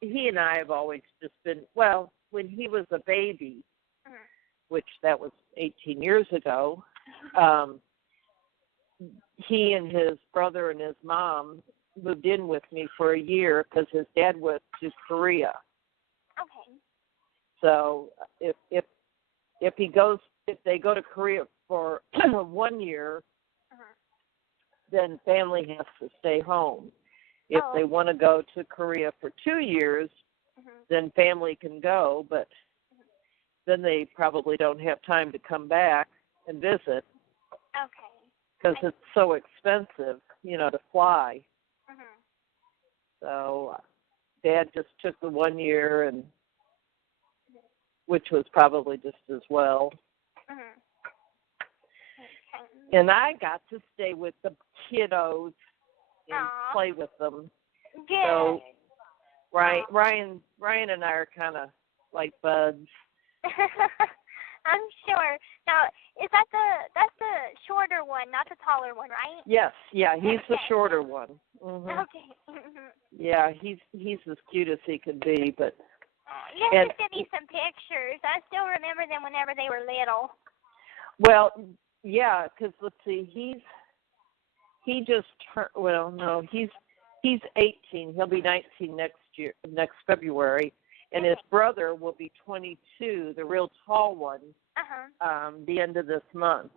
he and I have always just been, well, when he was a baby, which that was 18 years ago, he and his brother and his mom moved in with me for a year because his dad went to Korea. Okay. So if they go to Korea for 1 year, then family has to stay home. If they want to go to Korea for 2 years, then family can go, but then they probably don't have time to come back and visit. Okay. Because it's so expensive, you know, to fly. So Dad just took the 1 year, and which was probably just as well. And I got to stay with the kiddos and play with them. Good. So Ryan and I are kind of like buds. I'm sure. Now, that's the shorter one, not the taller one, right? Yes, yeah, he's the shorter one. Okay. Yeah, he's as cute as he could be, but. You have to send me some pictures. I still remember them whenever they were little. Well, yeah, because let's see, he just turned. Well, no, he's 18. He'll be 19 next February. And his brother will be 22, the real tall one, the end of this month,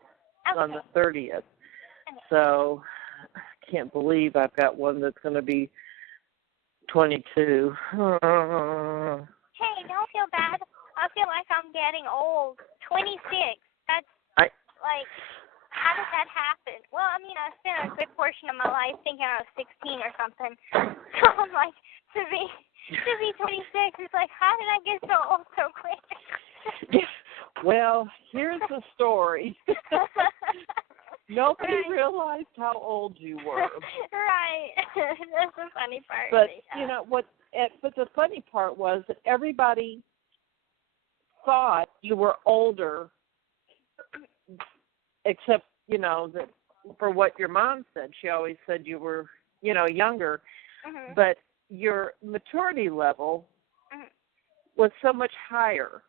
on the 30th. So I can't believe I've got one that's going to be 22. Hey, don't feel bad. I feel like I'm getting old. 26. That's like, how did that happen? Well, I mean, I spent a good portion of my life thinking I was 16 or something. So I'm like, to be 26, it's like, how did I get so old so quick? Well, here's the story. Nobody realized how old you were. Right. That's the funny part. But you know what? But the funny part was that everybody thought you were older, except that for what your mom said. She always said you were, younger. But your maturity level was so much higher.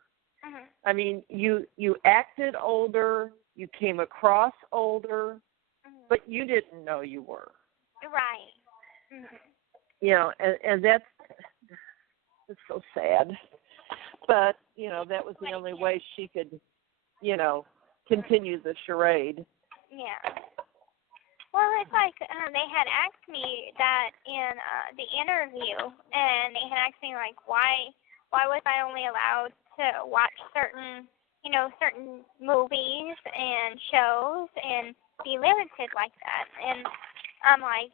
I mean, you acted older, you came across older, but you didn't know you were. Right. And that's so sad. But, that was the only way she could, continue the charade. Yeah. Well, it's like they had asked me that in the interview, and they had asked me, like, why was I only allowed to watch certain movies and shows and be limited like that. And I'm like,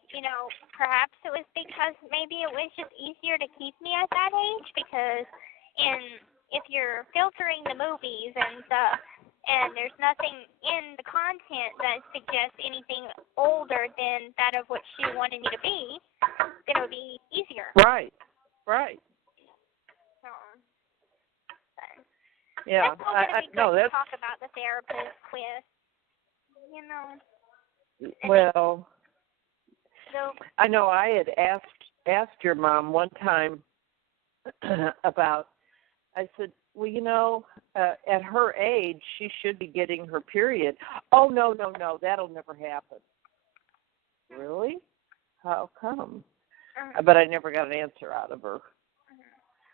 perhaps it was because maybe it was just easier to keep me at that age, because if you're filtering the movies and stuff, and there's nothing in the content that suggests anything older than that of what she wanted me to be, then it would be easier. Right. So, yeah. That's talk about the therapist with, Well, so, I know I had asked your mom one time about, I said, well, at her age, she should be getting her period. Oh, no, that'll never happen. Really? How come? But I never got an answer out of her.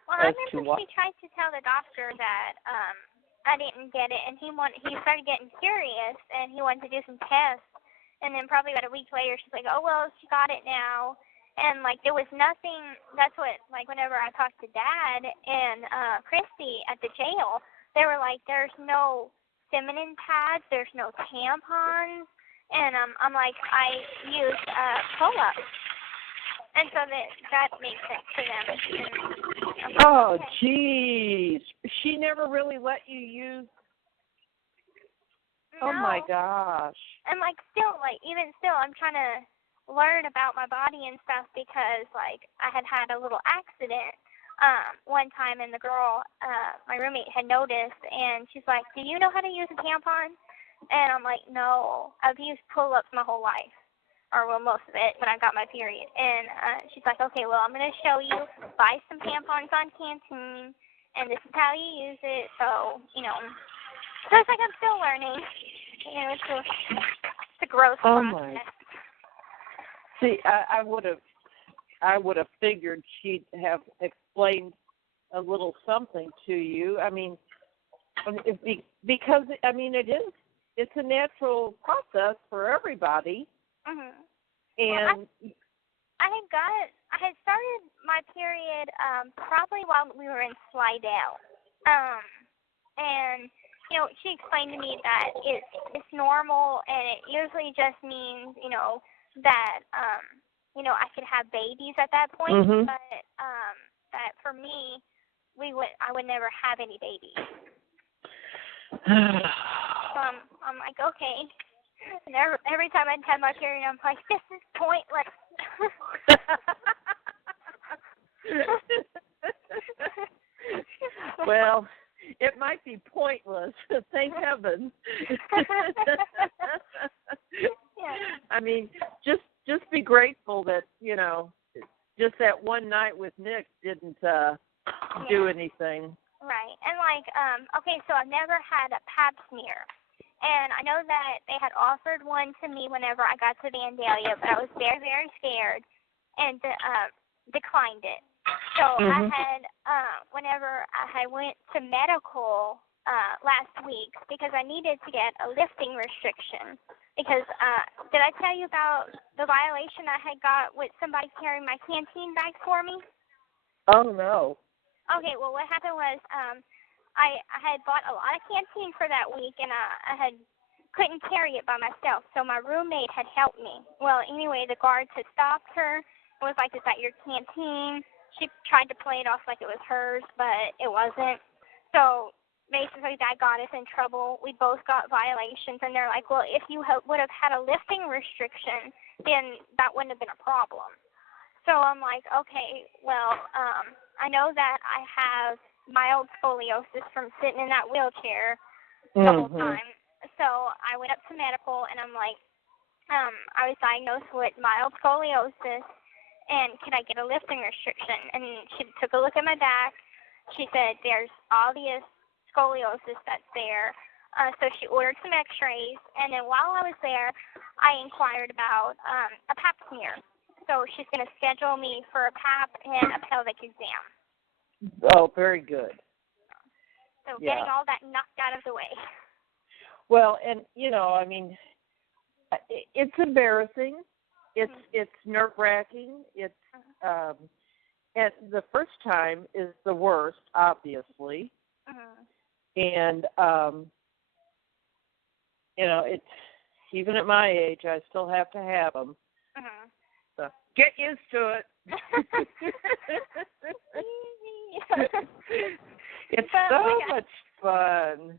Well, I remember she tried to tell the doctor that I didn't get it, and he started getting curious, and he wanted to do some tests. And then probably about a week later, she's like, oh, well, she got it now. And, like, there was nothing. That's what, like, whenever I talked to Dad and Christy at the jail, they were like, there's no feminine pads, there's no tampons. And I'm like, I use pull-ups. And so that makes sense to them. And oh, geez. She never really let you use. No. Oh, my gosh. And, like, still, like, even still, I'm trying to learn about my body and stuff because, like, I had a little accident one time, and the girl, my roommate, had noticed, and she's like, do you know how to use a tampon? And I'm like, no, I've used pull-ups my whole life, or, well, most of it when I got my period. And she's like, okay, well, I'm going to show you, buy some tampons on Canteen, and this is how you use it, so, you know. So it's like I'm still learning. You know, it's a growth process. My. See, I would have figured she'd have explained a little something to you. I mean, because I mean it's a natural process for everybody. Mhm. And well, I had started my period probably while we were in Slidell. And you know, she explained to me that it's normal, and it usually just means, you know, that you know, I could have babies at that point, but that for me, I would never have any babies. So I'm like, okay. And every time I'd have my period, I'm like, this is pointless. Well, it might be pointless. Thank heaven. Yeah. I mean, just be grateful that, you know, just that one night with Nick didn't do anything. Right. And like, okay, so I've never had a pap smear. And I know that they had offered one to me whenever I got to Vandalia, but I was very, very scared and declined it. So I had, whenever I went to medical last week, because I needed to get a lifting restriction. Because did I tell you about the violation I had got with somebody carrying my canteen bags for me? Oh, no. Okay, well, what happened was I had bought a lot of canteen for that week, and I couldn't carry it by myself, so my roommate had helped me. Well, anyway, the guards had stopped her. It was like, is that your canteen? She tried to play it off like it was hers, but it wasn't. So basically that got us in trouble. We both got violations, and they're like, well, if you would have had a lifting restriction, then that wouldn't have been a problem. So I'm like, okay, well, I know that I have mild scoliosis from sitting in that wheelchair the whole time. So I went up to medical, and I'm like, I was diagnosed with mild scoliosis, and can I get a lifting restriction? And she took a look at my back. She said there's obvious scoliosis that's there. So she ordered some x-rays, and then while I was there, I inquired about a pap smear. So she's going to schedule me for a pap and a pelvic exam. Oh, very good. So getting all that knocked out of the way. Well, and, you know, I mean, it's embarrassing. It's nerve-wracking. It's and the first time is the worst, obviously. And you know, it's even at my age, I still have to have them. So get used to it. It's so much fun.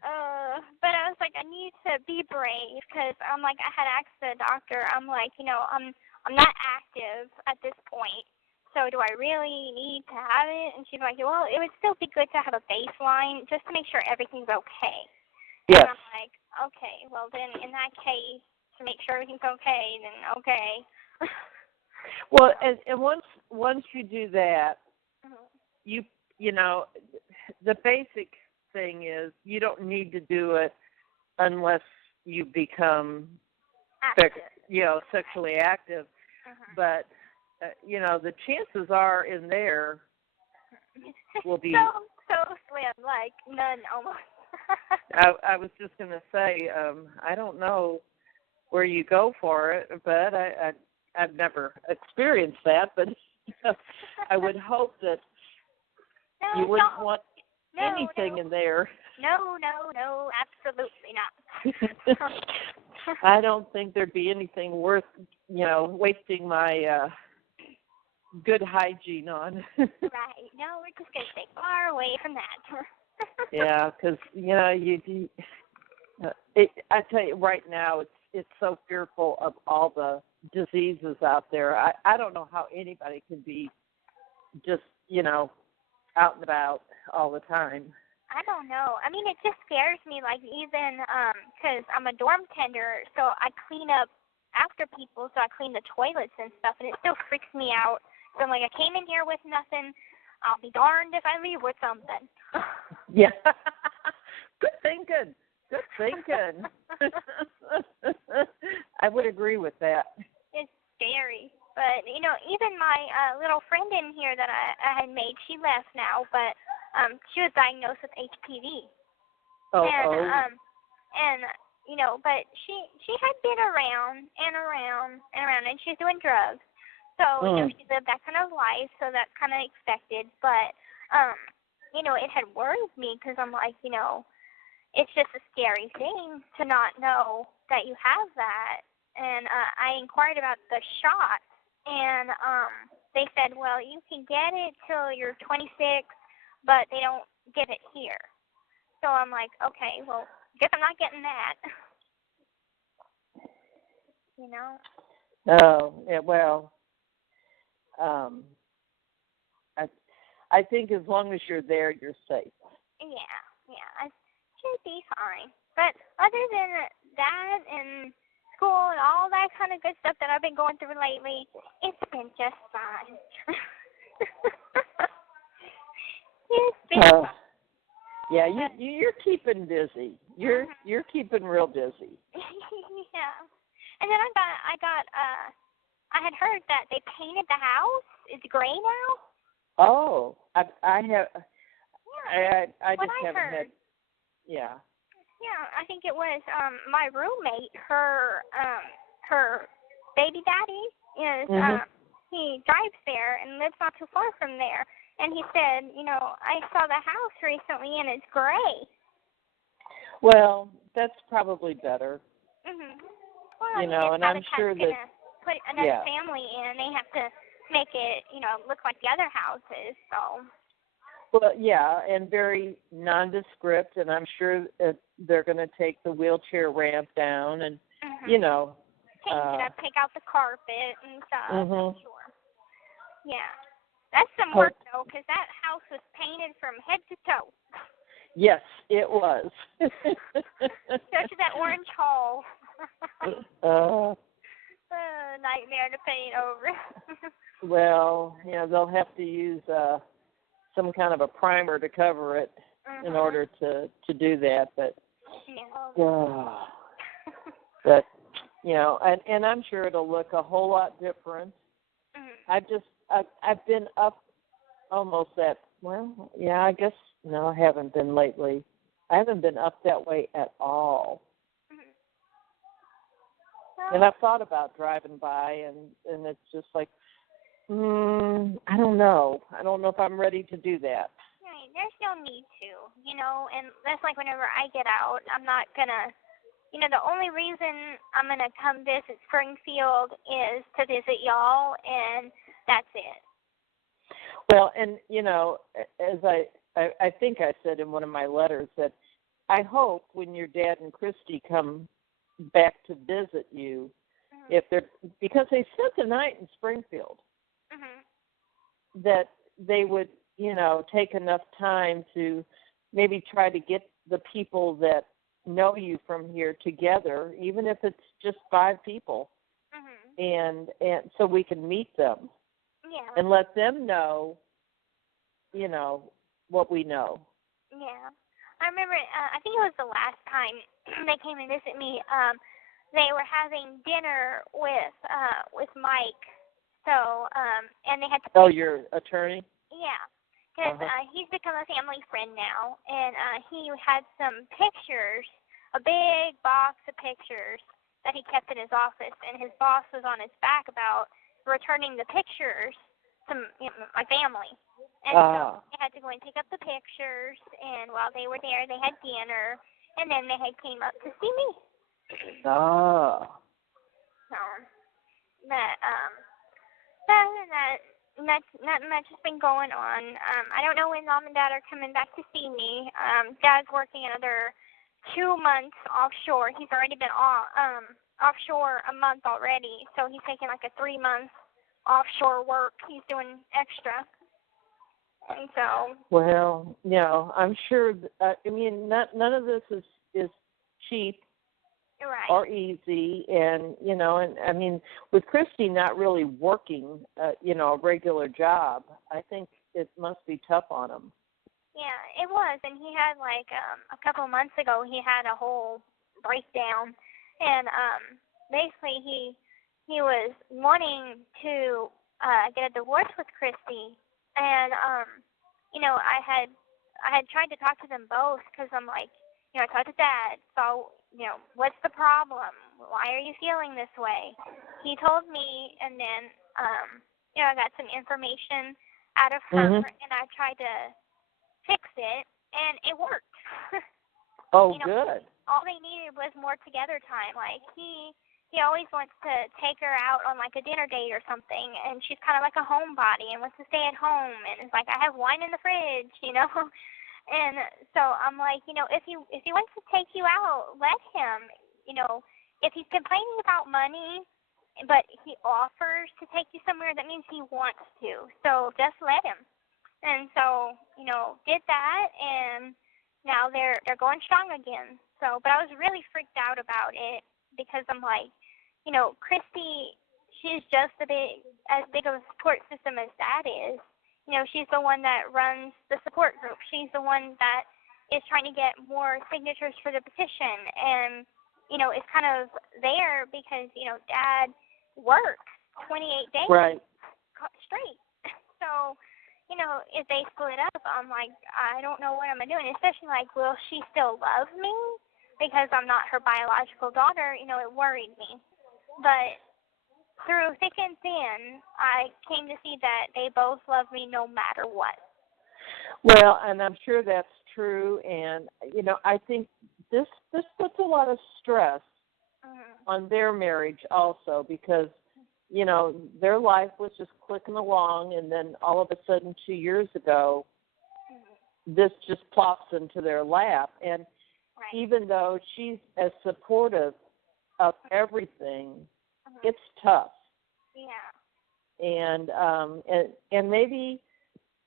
But I was like, I need to be brave, because I'm like, I had asked the doctor, I'm like, you know, I'm not active at this point, so do I really need to have it? And she's like, well, it would still be good to have a baseline just to make sure everything's okay. Yes. And I'm like, okay, well then in that case, to make sure everything's okay, then okay. Well, and once you do that, you know, the basic thing is you don't need to do it unless you become, sexually active. But, the chances are in there will be... So slim, like none almost. I was just going to say, I don't know where you go for it, but I've never experienced that, but I would hope that you wouldn't want anything in there. No, absolutely not. I don't think there'd be anything worth, wasting my good hygiene on. Right. No, we're just going to stay far away from that. Yeah, because, I tell you, right now, it's so fearful of all the diseases out there. I don't know how anybody can be just, out and about all the time. I don't know. I mean, it just scares me, like, even because I'm a dorm tender, so I clean up after people, so I clean the toilets and stuff, and it still freaks me out. So I'm like, I came in here with nothing. I'll be darned if I leave with something. Yeah. Good thinking. I would agree with that. It's scary. But, even my little friend in here that I had made, she left now, but she was diagnosed with HPV. But she had been around and she's doing drugs. So, she lived that kind of life, so that's kind of expected. But, it had worried me because I'm like, it's just a scary thing to not know that you have that. And I inquired about the shots, and they said, well, you can get it till you're 26, but they don't give it here. So I'm like, okay, well, guess I'm not getting that. Oh, yeah, well, I think as long as you're there, you're safe. Yeah, I should be fine. But other than that and school and all that kind of good stuff that I've been going through lately, it's been just fine. It's been fun. Yeah, you're keeping busy. You're keeping real busy. Yeah. And then I had heard that they painted the house. It's gray now. Oh, I have. Yeah. I just haven't had. Yeah. Yeah, I think it was my roommate. Her baby daddy is he drives there and lives not too far from there. And he said, I saw the house recently and it's gray. Well, that's probably better. Well, and I'm sure that put another family in, they have to make it, look like the other houses. So. Well, yeah, and very nondescript, and I'm sure they're going to take the wheelchair ramp down, and paint it up, take out the carpet and stuff. I'm sure. Yeah. That's some work, though, because that house was painted from head to toe. Yes, it was. Especially that orange hall. Nightmare to paint over. Well, they'll have to use some kind of a primer to cover it in order to do that. But, and I'm sure it'll look a whole lot different. I've been up almost that, I guess, no, I haven't been lately. I haven't been up that way at all. And I've thought about driving by, and it's just like, I don't know. I don't know if I'm ready to do that. Right. There's no need to, and that's like whenever I get out, I'm not going to, the only reason I'm going to come visit Springfield is to visit y'all, and that's it. Well, and, as I think I said in one of my letters that I hope when your dad and Christy come back to visit you, because they spent the night in Springfield, that they would, take enough time to maybe try to get the people that know you from here together, even if it's just 5 people, and so we can meet them and let them know, what we know. Yeah. I remember, I think it was the last time they came and visit me. They were having dinner with Mike. So, and they had to. Oh, your attorney? Yeah, because he's become a family friend now, and he had some pictures, a big box of pictures that he kept in his office, and his boss was on his back about returning the pictures to my family. And so they had to go and pick up the pictures, and while they were there, they had dinner, and then they had came up to see me. Oh. So, that, other than that, nothing much has been going on. I don't know when Mom and Dad are coming back to see me. Dad's working another 2 months offshore. He's already been offshore a month already, so he's taking like a 3 month offshore work. He's doing extra. And so. Well, I'm sure. I mean, none of this is cheap. Right. Or easy, and and I mean, with Christy not really working, a regular job, I think it must be tough on him. Yeah, it was, and he had like a couple of months ago, he had a whole breakdown, and basically he was wanting to get a divorce with Christy, and I had tried to talk to them both because I'm like, I talked to Dad, so. What's the problem? Why are you feeling this way? He told me, and then, I got some information out of her, and I tried to fix it, and it worked. Oh, good. All they needed was more together time. Like, he always wants to take her out on, like, a dinner date or something, and she's kind of like a homebody and wants to stay at home, and it's like, I have wine in the fridge, And so I'm like, if he wants to take you out, let him. If he's complaining about money, but he offers to take you somewhere, that means he wants to. So just let him. And so, did that, and now they're going strong again. So, but I was really freaked out about it because I'm like, Christy, she's just as big of a support system as Dad is. She's the one that runs the support group. She's the one that is trying to get more signatures for the petition. And, it's kind of there because, Dad works 28 days straight. So, if they split up, I'm like, I don't know what I'm doing. Especially like, will she still love me? Because I'm not her biological daughter, it worried me. But through thick and thin, I came to see that they both love me no matter what. Well, and I'm sure that's true. And, I think this puts a lot of stress on their marriage also because, their life was just clicking along. And then all of a sudden 2 years ago, this just plops into their lap. And even though she's as supportive of everything, it's tough. Yeah. And maybe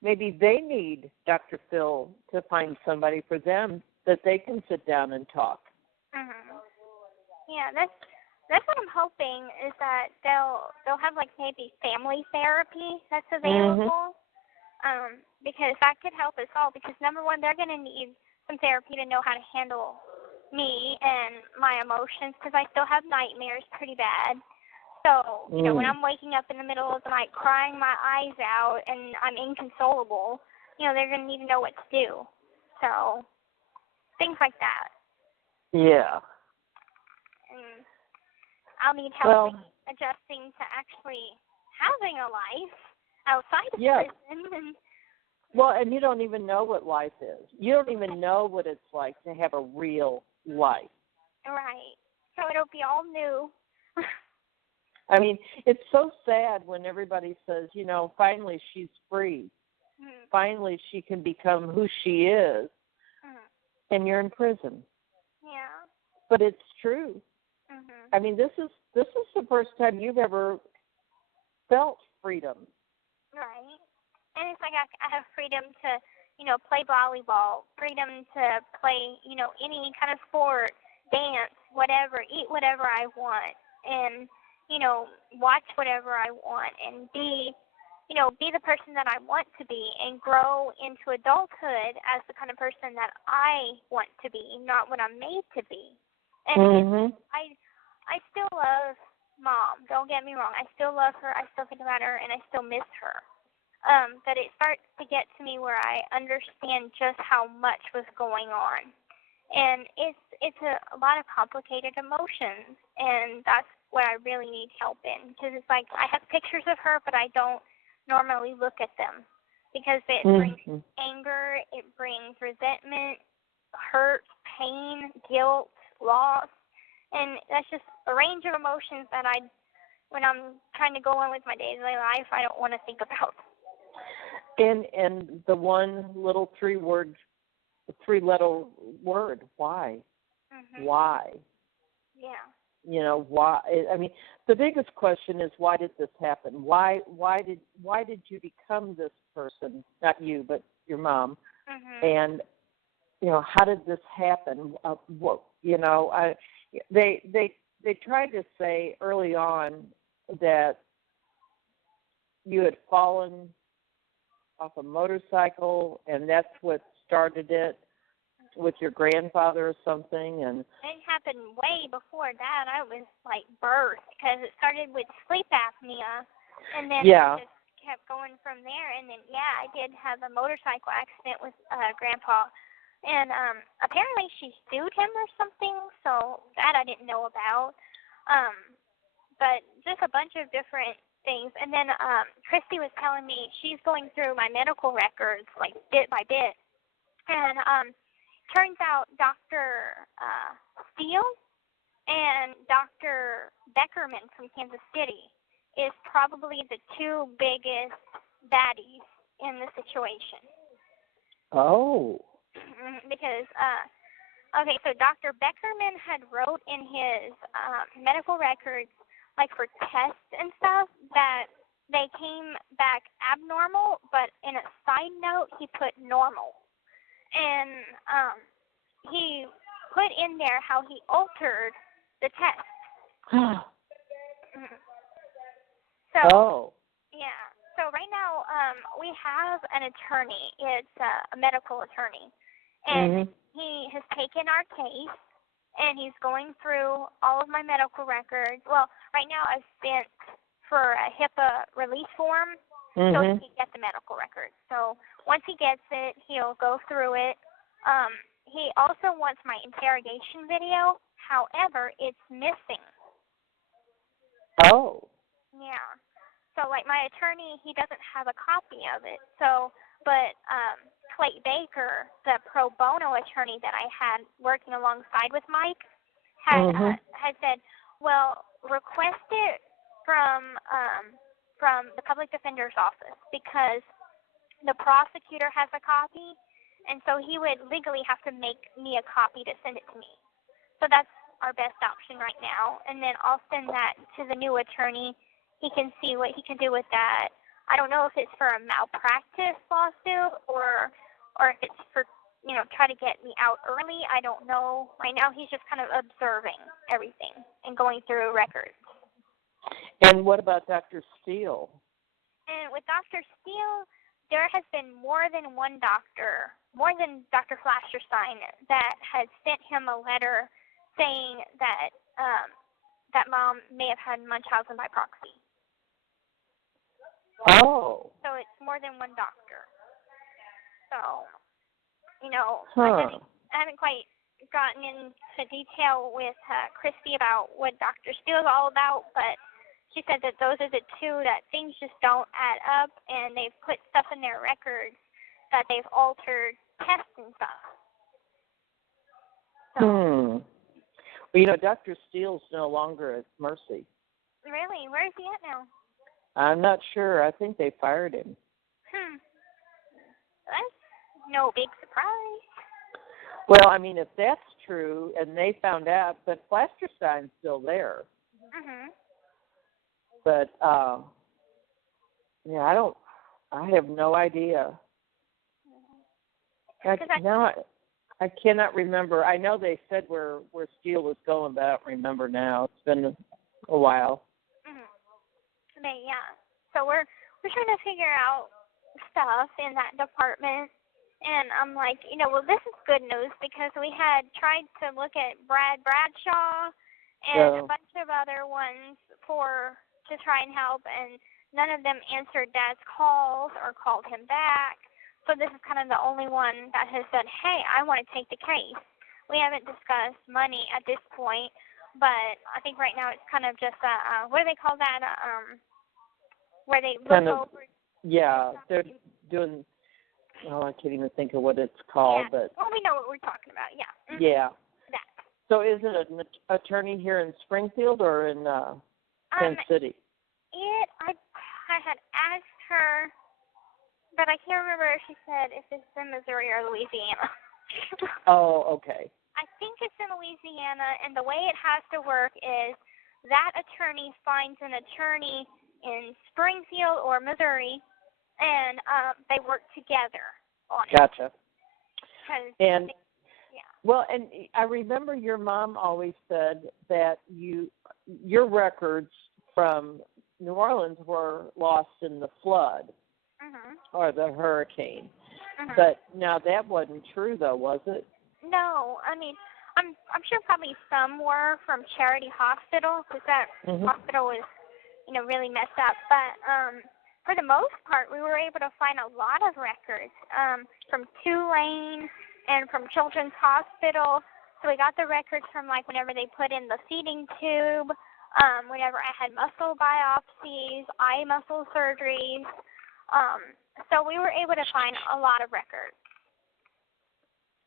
they need Dr. Phil to find somebody for them that they can sit down and talk. Yeah, that's what I'm hoping is that they'll have like maybe family therapy that's available. Because that could help us all. Because number one, they're going to need some therapy to know how to handle me and my emotions because I still have nightmares pretty bad. So, when I'm waking up in the middle of the night crying my eyes out and I'm inconsolable, they're going to need to know what to do. So, things like that. Yeah. And I'll need help adjusting to actually having a life outside of prison. Well, and you don't even know what life is. You don't even know what it's like to have a real life. Right. So it'll be all new. I mean, it's so sad when everybody says, finally she's free. Finally she can become who she is. And you're in prison. Yeah. But it's true. I mean, this is the first time you've ever felt freedom. Right. And it's like I have freedom to, play volleyball, freedom to play, any kind of sport, dance, whatever, eat whatever I want, and, watch whatever I want, and be be the person that I want to be and grow into adulthood as the kind of person that I want to be, not what I'm made to be. And I still love Mom. Don't get me wrong. I still love her. I still think about her, and I still miss her. But it starts to get to me where I understand just how much was going on. And it's a lot of complicated emotions, and that's what I really need help in. Because it's like I have pictures of her, but I don't normally look at them because it brings anger, it brings resentment, hurt, pain, guilt, loss, and that's just a range of emotions that when I'm trying to go on with my daily life, I don't want to think about. And the one little three-letter word, why? Why? Yeah. Why? I mean, the biggest question is, why did this happen? Why did you become this person? Not you, but your mom. And how did this happen? They tried to say early on that you had fallen off a motorcycle, and that's what started it with your grandfather or something. And it happened way before that. I was like birthed, because it started with sleep apnea, and then it just kept going from there. And then I did have a motorcycle accident with Grandpa, and apparently she sued him or something. So that I didn't know about. But just a bunch of different things. And then Christy was telling me she's going through my medical records like bit by bit, and turns out Dr. Steele and Dr. Beckerman from Kansas City is probably the two biggest baddies in the situation. Oh. Because, so Dr. Beckerman had wrote in his medical records, like for tests and stuff, that they came back abnormal, but in a side note, he put normal. And he put in there how he altered the test. So right now we have an attorney. It's a medical attorney, and he has taken our case, and he's going through all of my medical records. Well, right now I've sent for a HIPAA release form so he can get the medical records. So once he gets it, he'll go through it. He also wants my interrogation video. However, it's missing. Oh. Yeah. So, like, my attorney, he doesn't have a copy of it. So, but Clay Baker, the pro bono attorney that I had working alongside with Mike, had said, well, request it from the public defender's office, because the prosecutor has a copy, and so he would legally have to make me a copy to send it to me. So that's our best option right now. And then I'll send that to the new attorney. He can see what he can do with that. I don't know if it's for a malpractice lawsuit or if it's for, try to get me out early. I don't know. Right now he's just kind of observing everything and going through records. And what about Dr. Steele? And with Dr. Steele, there has been more than one doctor, more than Dr. Flasherstein, that has sent him a letter saying that that Mom may have had Munchausen by proxy. Oh. So it's more than one doctor. So, I haven't quite gotten into detail with Christy about what Dr. Steele is all about, but she said that those are the two that things just don't add up, and they've put stuff in their records that they've altered tests and stuff. So, Well, Dr. Steele's no longer at Mercy. Really? Where is he at now? I'm not sure. I think they fired him. That's no big surprise. Well, I mean, if that's true, and they found out, but Flasherstein's still there. But, I have no idea. I cannot remember. I know they said where Steele was going, but I don't remember now. It's been a while. But, yeah. So we're we're trying to figure out stuff in that department. And I'm like, well, this is good news because we had tried to look at Brad Bradshaw and a bunch of other ones to try and help, and none of them answered Dad's calls or called him back. So this is kind of the only one that has said, hey, I want to take the case. We haven't discussed money at this point, but I think right now it's kind of just what do they call that? Where they look over. Yeah, they're doing. Oh, I can't even think of what it's called, but. Well, we know what we're talking about. Yeah. Mm-hmm. Yeah. That. So, is it an attorney here in Springfield or in Penn City? I had asked her, but I can't remember if she said if it's in Missouri or Louisiana. Oh, okay. I think it's in Louisiana, and the way it has to work is that attorney finds an attorney in Springfield or Missouri, and they work together on it. Gotcha. And yeah. Well, and I remember your mom always said that your records from New Orleans were lost in the flood or the hurricane. But now that wasn't true, though, was it? No, I mean, I'm sure probably some were from Charity Hospital because that hospital was, really messed up. But for the most part, we were able to find a lot of records from Tulane and from Children's Hospital. So we got the records from like whenever they put in the feeding tube, whenever I had muscle biopsies, eye muscle surgeries. So we were able to find a lot of records.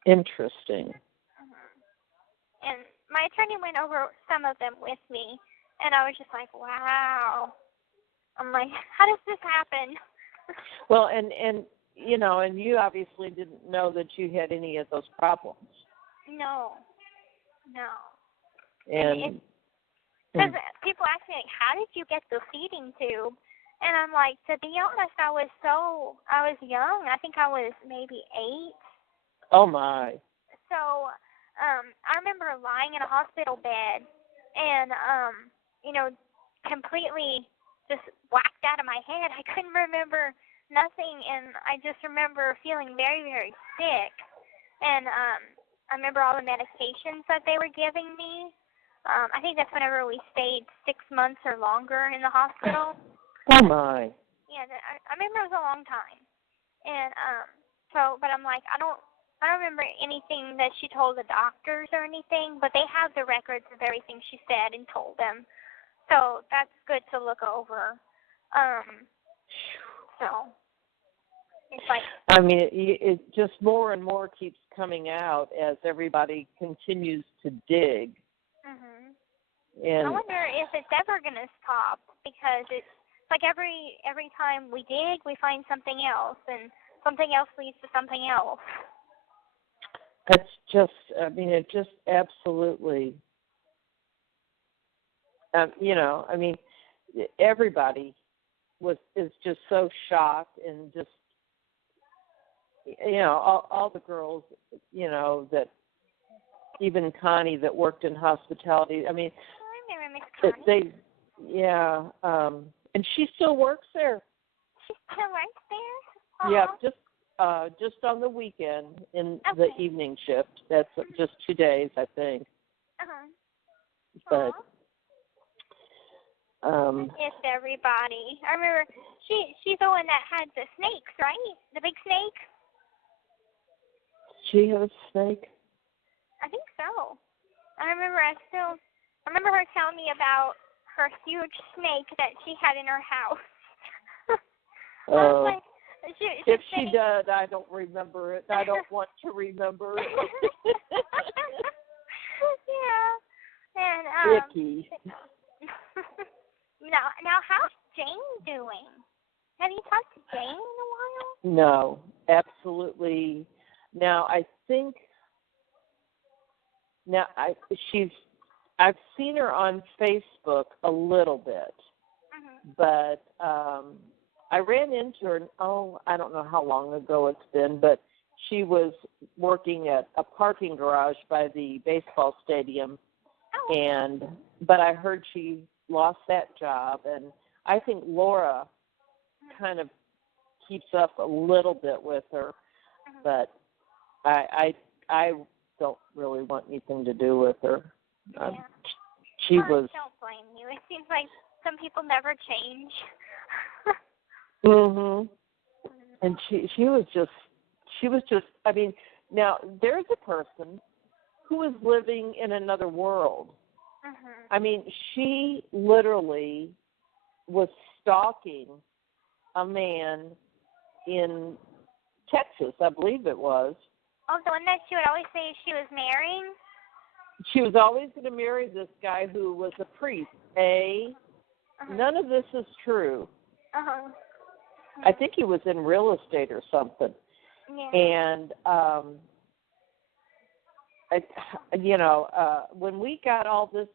Interesting. And my attorney went over some of them with me, and I was just like, wow. I'm like, how does this happen? Well, and you obviously didn't know that you had any of those problems. No. And because people ask me, like, how did you get the feeding tube? And I'm like, to be honest, I was young. I think I was maybe 8. Oh, my. So I remember lying in a hospital bed and, completely just whacked out of my head. I couldn't remember nothing, and I just remember feeling very, very sick. And I remember all the medications that they were giving me. I think that's whenever we stayed 6 months or longer in the hospital. Oh, my. Yeah, I remember it was a long time. And but I'm like, I don't remember anything that she told the doctors or anything, but they have the records of everything she said and told them. So that's good to look over. So it's like. I mean, it just more and more keeps coming out as everybody continues to dig. And I wonder if it's ever going to stop because it's like every time we dig, we find something else, and something else leads to something else. It's just, I mean, it just absolutely, I mean, everybody is just so shocked and just, all the girls, that even Connie that worked in hospitality, I mean, I remember Miss Connie. And she still works there. She still works there? Yeah, just on the weekend in the evening shift. That's just 2 days, I think. But it's everybody. I remember she's the one that had the snakes, right? The big snake. She had a snake. I think so. I remember her telling me about her huge snake that she had in her house. I was like, if she did, I don't remember it. I don't want to remember it. Yeah. And Vicky. Now how's Jane doing? Have you talked to Jane in a while? No, absolutely. Now I think I've seen her on Facebook a little bit, but I ran into her. I don't know how long ago it's been, but she was working at a parking garage by the baseball stadium, but I heard she lost that job, and I think Laura kind of keeps up a little bit with her, but I don't really want anything to do with her. She was. Don't blame you. It seems like some people never change. And she was just. I mean, now there's a person who is living in another world. I mean, she literally was stalking a man in Texas, I believe it was. Oh, the one that she would always say she was marrying? She was always going to marry this guy who was a priest. None of this is true. I think he was in real estate or something. Yeah. And, when we got all this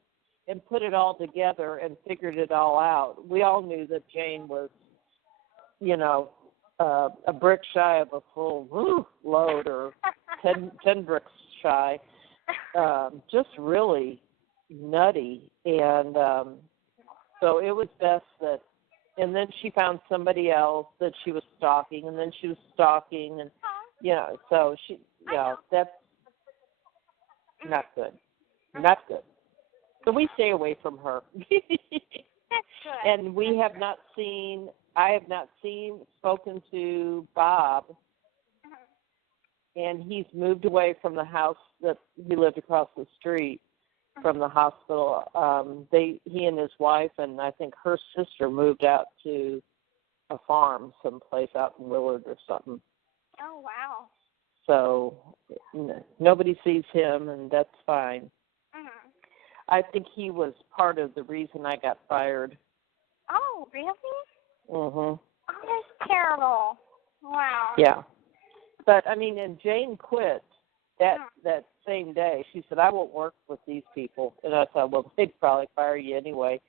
and put it all together and figured it all out, we all knew that Jane was, a brick shy of a full load, or 10 bricks shy, just really nutty. And so it was best that, and then she found somebody else that she was stalking, and then she was stalking, and, so she, that's not good. Not good. So we stay away from her. That's good. And we have not seen, I have not spoken to Bob, and he's moved away from the house that he lived across the street from the hospital. He and his wife and I think her sister moved out to a farm someplace out in Willard or something. Oh, wow. So nobody sees him, and that's fine. I think he was part of the reason I got fired. Oh, really? Oh, that's terrible. Wow. Yeah. But, I mean, and Jane quit that same day. She said, I won't work with these people. And I thought, well, they'd probably fire you anyway.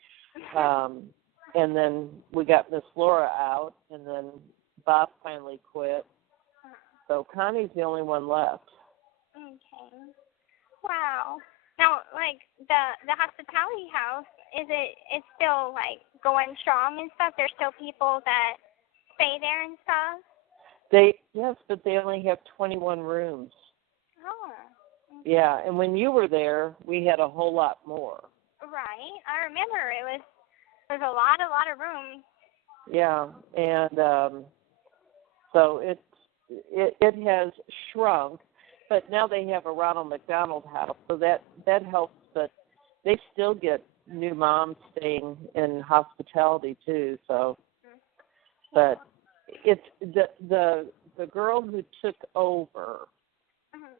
And then we got Miss Laura out, and then Bob finally quit. So Connie's the only one left. Okay. Wow. Now, like, the hospitality house, it's still, like, going strong and stuff? There's still people that stay there and stuff? Yes, but they only have 21 rooms. Oh. Okay. Yeah, and when you were there, we had a whole lot more. Right. I remember it was a lot of rooms. Yeah, and so it has shrunk, but now they have a Ronald McDonald house, so that helps. But they still get new moms staying in hospitality too. So, but it's the girl who took over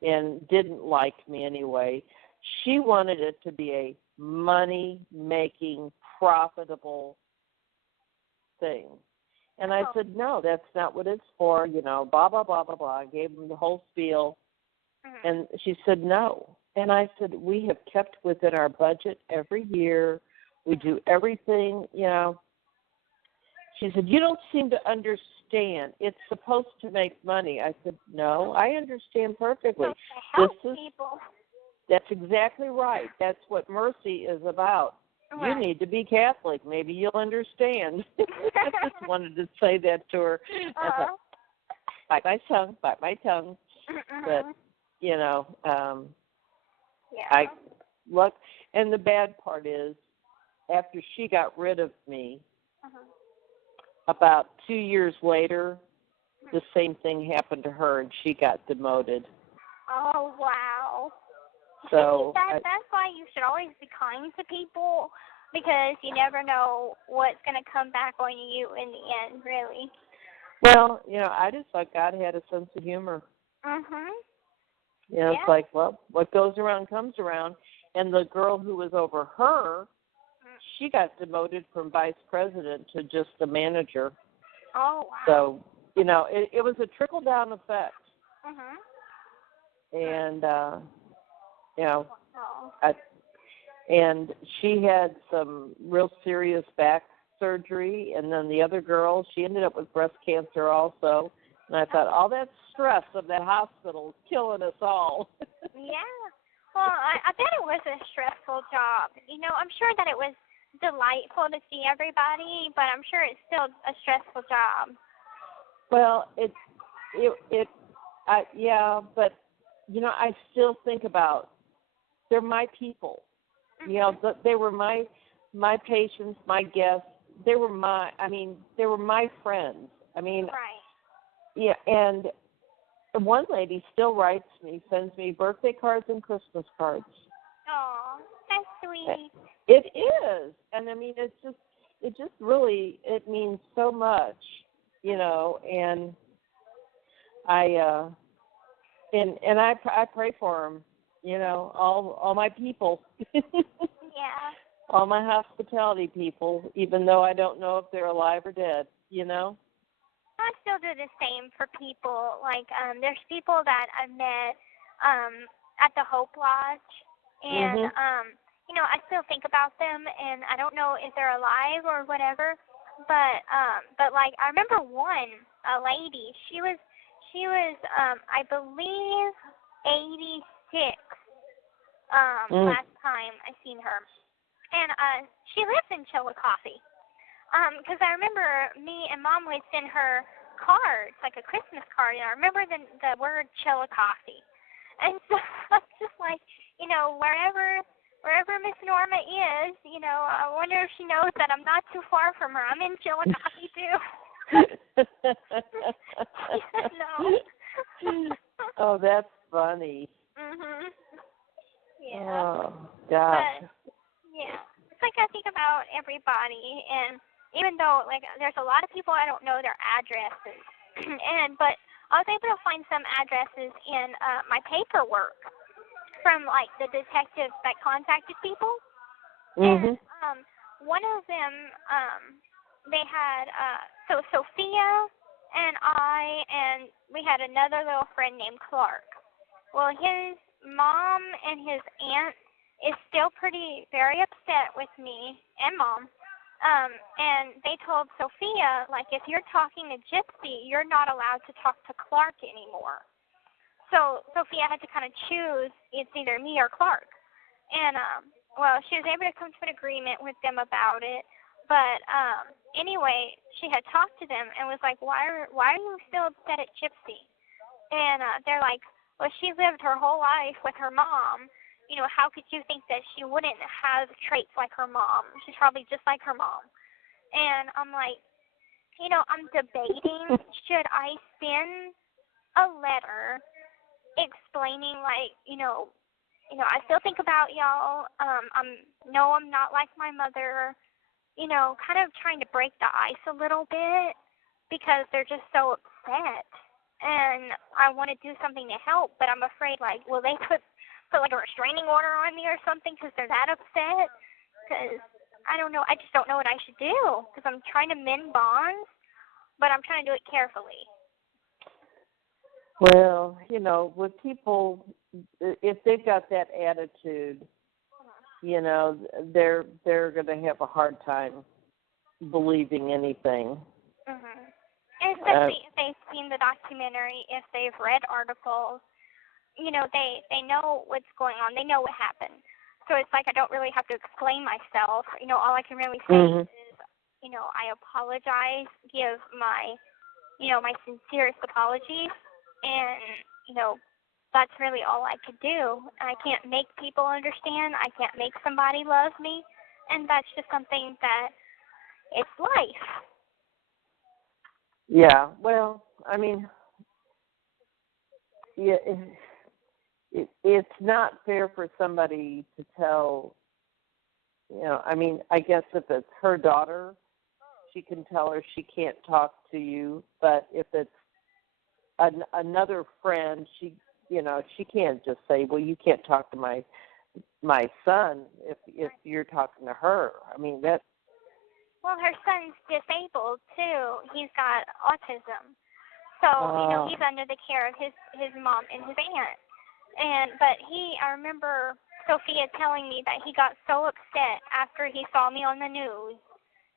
and didn't like me anyway. She wanted it to be a money-making, profitable thing. And I said, no, that's not what it's for, blah, blah, blah, blah, blah. I gave them the whole spiel. And she said, no. And I said, we have kept within our budget every year. We do everything, She said, you don't seem to understand. It's supposed to make money. I said, no, I understand perfectly. People. That's exactly right. That's what Mercy is about. Right. You need to be Catholic. Maybe you'll understand. I just wanted to say that to her. I thought, bite my tongue. But, I look. And the bad part is, after she got rid of me, about 2 years later, the same thing happened to her, and she got demoted. Oh, wow. So that's why you should always be kind to people, because you never know what's going to come back on you in the end, really. Well, I just thought God had a sense of humor. It's like, well, what goes around comes around. And the girl who was over her, she got demoted from vice president to just a manager. Oh, wow. So, it was a trickle-down effect. And, and she had some real serious back surgery, and then the other girl, she ended up with breast cancer also. And I thought, all that stress of that hospital is killing us all. Yeah. Well, I bet it was a stressful job. I'm sure that it was delightful to see everybody, but I'm sure it's still a stressful job. Well, yeah, but I still think about they're my people. Mm-hmm. They were my patients, my guests. They were my friends. Right. Yeah, and one lady still writes me, sends me birthday cards and Christmas cards. Oh, that's sweet. It is, and it just really means so much, and I pray for them, all my people. Yeah. All my hospitality people, even though I don't know if they're alive or dead, I still do the same for people. Like, there's people that I've met at the Hope Lodge, and I still think about them, and I don't know if they're alive or whatever. But like, I remember a lady. She was I believe 86. Last time I seen her, and she lives in Chillicothe. Because I remember me and Mom would send her cards, like a Christmas card, and I remember the word Chillicothe. And so I'm just like, wherever Miss Norma is, I wonder if she knows that I'm not too far from her. I'm in Chillicothe too. Oh, that's funny. Mhm. Yeah. Oh, gosh. But, yeah. It's like I think about everybody, and even though, like, there's a lot of people I don't know their addresses, but I was able to find some addresses in my paperwork from, like, the detectives that contacted people. Mhm. And one of them, they had, so Sophia and we had another little friend named Clark. Well, his mom and his aunt is still very upset with me and Mom. And they told Sophia, like, if you're talking to Gypsy, you're not allowed to talk to Clark anymore. So Sophia had to kind of choose, it's either me or Clark. And, she was able to come to an agreement with them about it. But anyway, she had talked to them and was like, why are you still upset at Gypsy? And they're like, well, she lived her whole life with her mom. How could you think that she wouldn't have traits like her mom? She's probably just like her mom. And I'm like, I'm debating, should I send a letter explaining, like, I still think about y'all. I'm not like my mother. Kind of trying to break the ice a little bit because they're just so upset. And I want to do something to help, but I'm afraid, like, will they put like a restraining order on me or something because they're that upset? Because I don't know. I just don't know what I should do because I'm trying to mend bonds, but I'm trying to do it carefully. Well, with people, if they've got that attitude, they're going to have a hard time believing anything. Mhm. Especially if they've seen the documentary, if they've read articles, they know what's going on. They know what happened. So it's like I don't really have to explain myself. All I can really say is, I apologize, give my, my sincerest apologies, and, that's really all I could do. I can't make people understand. I can't make somebody love me, and that's just something that it's life. Yeah, well, yeah, it's not fair for somebody to tell, I guess if it's her daughter, she can tell her she can't talk to you, but if it's another friend, she can't just say, well, you can't talk to my son if you're talking to her. That. Well, her son's disabled too. He's got autism, so he's under the care of his mom and his aunt. But I remember Sophia telling me that he got so upset after he saw me on the news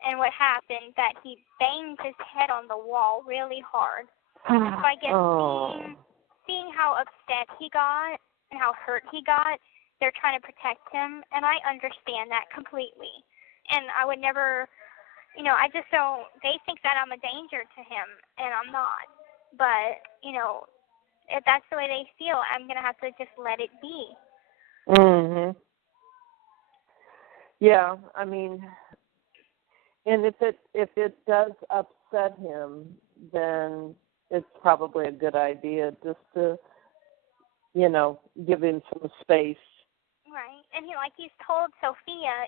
and what happened that he banged his head on the wall really hard. So I guess seeing how upset he got and how hurt he got, they're trying to protect him, and I understand that completely. and I would never, I just don't. They think that I'm a danger to him, and I'm not. But if that's the way they feel, I'm gonna have to just let it be. Mhm. Yeah, I mean, and if it does upset him, then it's probably a good idea just to, give him some space. Right, and he's told Sophia,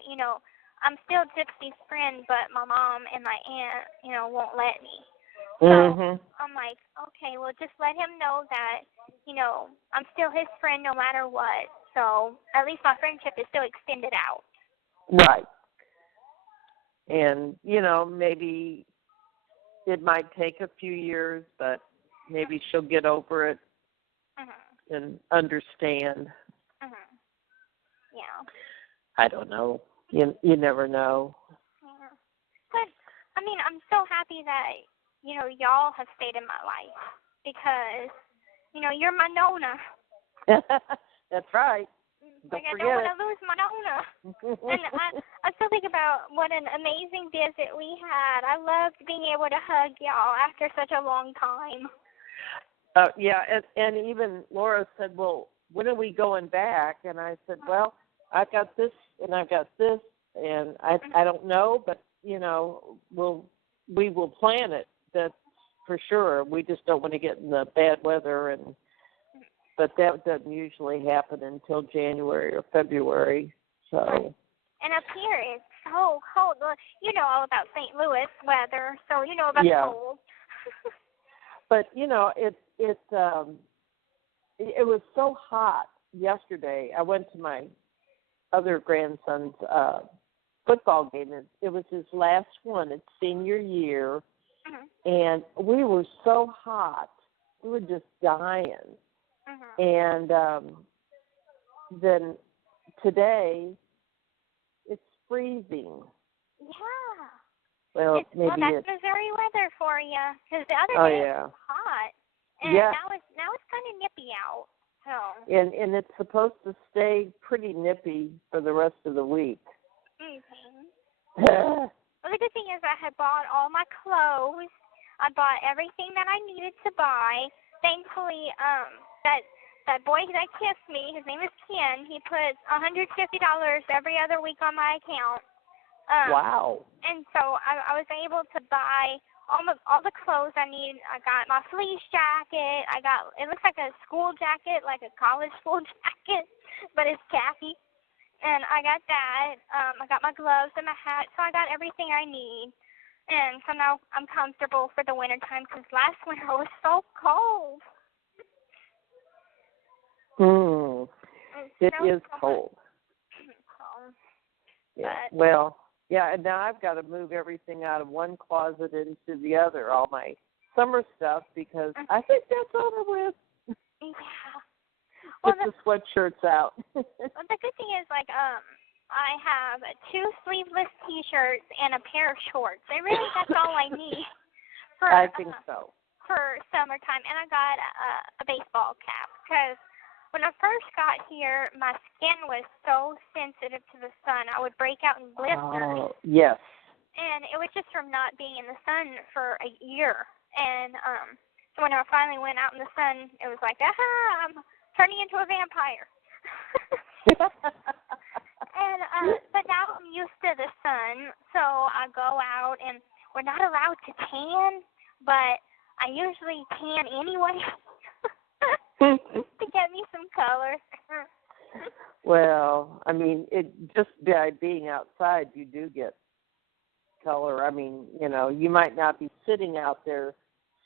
I'm still Gypsy's friend, but my mom and my aunt, won't let me. So I'm like, okay, well, just let him know that, I'm still his friend no matter what. So at least my friendship is still extended out. Right. And, maybe it might take a few years, but maybe she'll get over it and understand. Yeah. I don't know. You never know. Yeah. But, I'm so happy that, y'all have stayed in my life because, you're my Nona. That's right. Like, I don't want to lose my Nona. And I still think about what an amazing visit we had. I loved being able to hug y'all after such a long time. Yeah, and even Laura said, well, when are we going back? And I said, well, I've got this and I've got this, and I don't know, but, we will plan it. That's for sure. We just don't want to get in the bad weather, but that doesn't usually happen until January or February. So. And up here it's so cold. Well, you know all about St. Louis weather, so you know about the cold. But it was so hot yesterday. I went to my other grandson's football game. It was his last one. It's senior year, and we were so hot. We were just dying. And then today, it's freezing. Yeah. Well, that's Missouri weather for you. Because the other day it was hot, and now it's kind of nippy out. So. And it's supposed to stay pretty nippy for the rest of the week. Well, the good thing is I had bought all my clothes. I bought everything that I needed to buy. Thankfully, that boy that kissed me, his name is Ken, he puts $150 every other week on my account. Wow. And so I was able to buy all the clothes I need. I got my fleece jacket. It looks like a school jacket, like a college school jacket, but it's khaki. And I got that. I got my gloves and my hat, so I got everything I need. And so now I'm comfortable for the winter time because last winter was so cold. It is cold. Yeah. Well, yeah, and now I've got to move everything out of one closet into the other, all my summer stuff, because I think that's over with. Yeah. Get the sweatshirts out. Well, the good thing is, I have 2 sleeveless T-shirts and a pair of shorts. That's all I need. I think so. For summertime, and I got a baseball cap because when I first got here, my skin was so sensitive to the sun. I would break out in blisters. Oh, yes. And it was just from not being in the sun for a year. And so when I finally went out in the sun, it was like, I'm turning into a vampire. And but now I'm used to the sun, so I go out, and we're not allowed to tan, but I usually tan anyway. To get me some color. Well, I mean, just by being outside, you do get color. I mean, you might not be sitting out there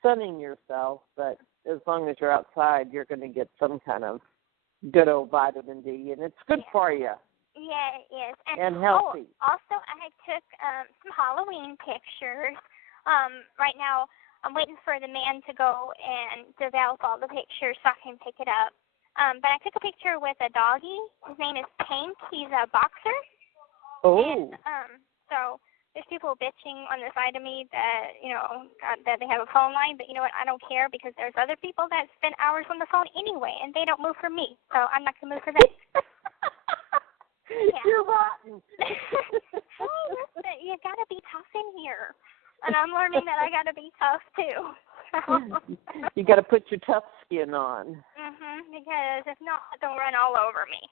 sunning yourself, but as long as you're outside, you're going to get some kind of good old vitamin D, and it's good for you. Yeah, it is. And healthy. Also, I took some Halloween pictures. Right now, I'm waiting for the man to go and develop all the pictures so I can pick it up. But I took a picture with a doggie. His name is Pink. He's a boxer. Oh. And so there's people bitching on the side of me that, that they have a phone line. But you know what? I don't care because there's other people that spend hours on the phone anyway, and they don't move for me. So I'm not going to move for them. You're rotten. Hey, listen, you got to be tough in here. And I'm learning that I got to be tough, too. You got to put your tough skin on. Because if not, they'll run all over me.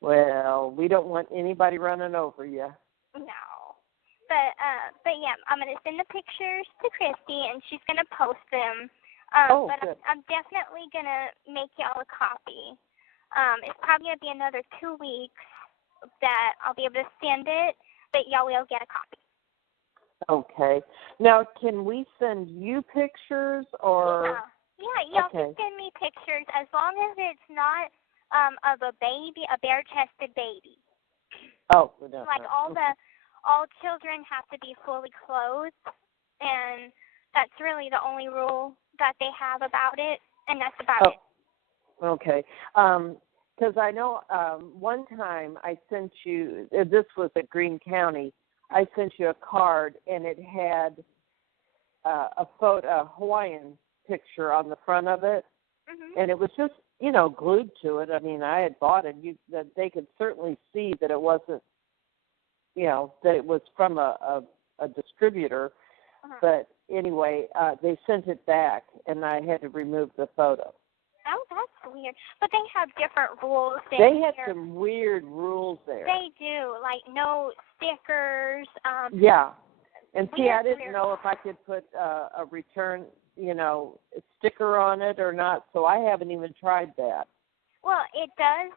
Well, we don't want anybody running over you. No. But yeah, I'm going to send the pictures to Christy, and she's going to post them. But good. I'm definitely going to make y'all a copy. It's probably going to be another 2 weeks that I'll be able to send it, but y'all will get a copy. Okay. Now, can we send you pictures or? Yeah, y'all can send me pictures as long as it's not of a baby, a bare-chested baby. Oh, no. Like all children have to be fully clothed, and that's really the only rule that they have about it, and that's about it. Okay. Because I know one time I sent you, this was at Greene County, I sent you a card, and it had a Hawaiian picture on the front of it, and it was just, glued to it. I mean, I had bought it. That they could certainly see that it wasn't, that it was from a distributor. But anyway, they sent it back, and I had to remove the photo. Oh, that's weird. But they have different rules. They had some weird rules there. They do, like no stickers. Yeah. And see, I didn't know if I could put a return, sticker on it or not, so I haven't even tried that. Well, it does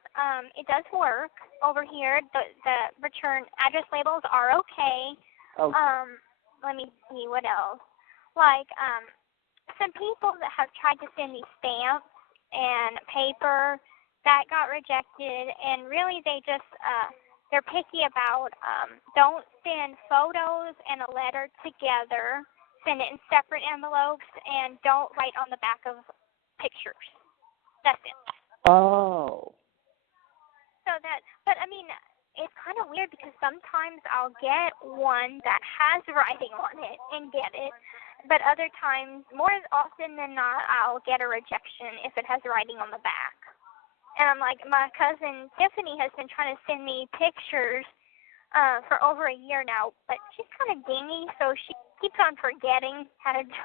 work over here. The return address labels are okay. Let me see what else. Like some people that have tried to send me stamps and paper that got rejected, and really they just they're picky about don't send photos and a letter together. Send it in separate envelopes, and don't write on the back of pictures. That's it. Oh. But I mean, it's kind of weird because sometimes I'll get one that has writing on it and get it, but other times, more often than not, I'll get a rejection if it has writing on the back. And I'm like, my cousin Tiffany has been trying to send me pictures for over a year now, but she's kind of dingy, so she keeps on forgetting how to do it.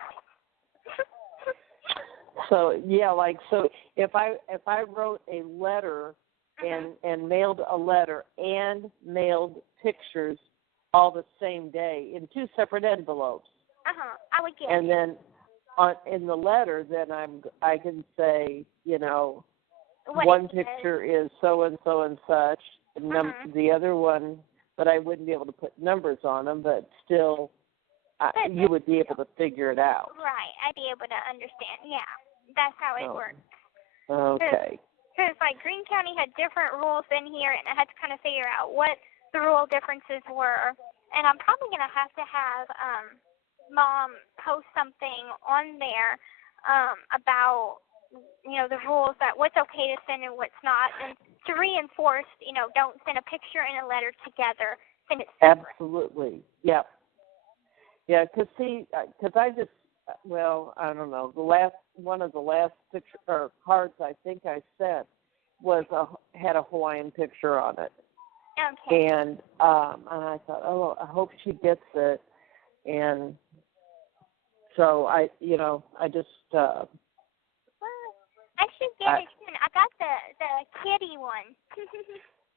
So if I wrote a letter and mailed a letter and mailed pictures all the same day in 2 separate envelopes. I would get and then in the letter, then I can say, one picture is so and so and such, and the other one, but I wouldn't be able to put numbers on them, but still, you would be able to figure it out. Right, I'd be able to understand. Yeah, that's how it works. Okay. Because like Greene County had different rules in here, and I had to kind of figure out what the rule differences were. And I'm probably going to have Mom post something on there about, the rules, that what's okay to send and what's not, and to reinforce, don't send a picture and a letter together. Send it separate. Absolutely. Yep. Yeah, because I just, I don't know, one of the last picture or cards I think I sent had a Hawaiian picture on it. Okay. And I thought, I hope she gets it. And so I just. I should get it soon. I got the kitty one.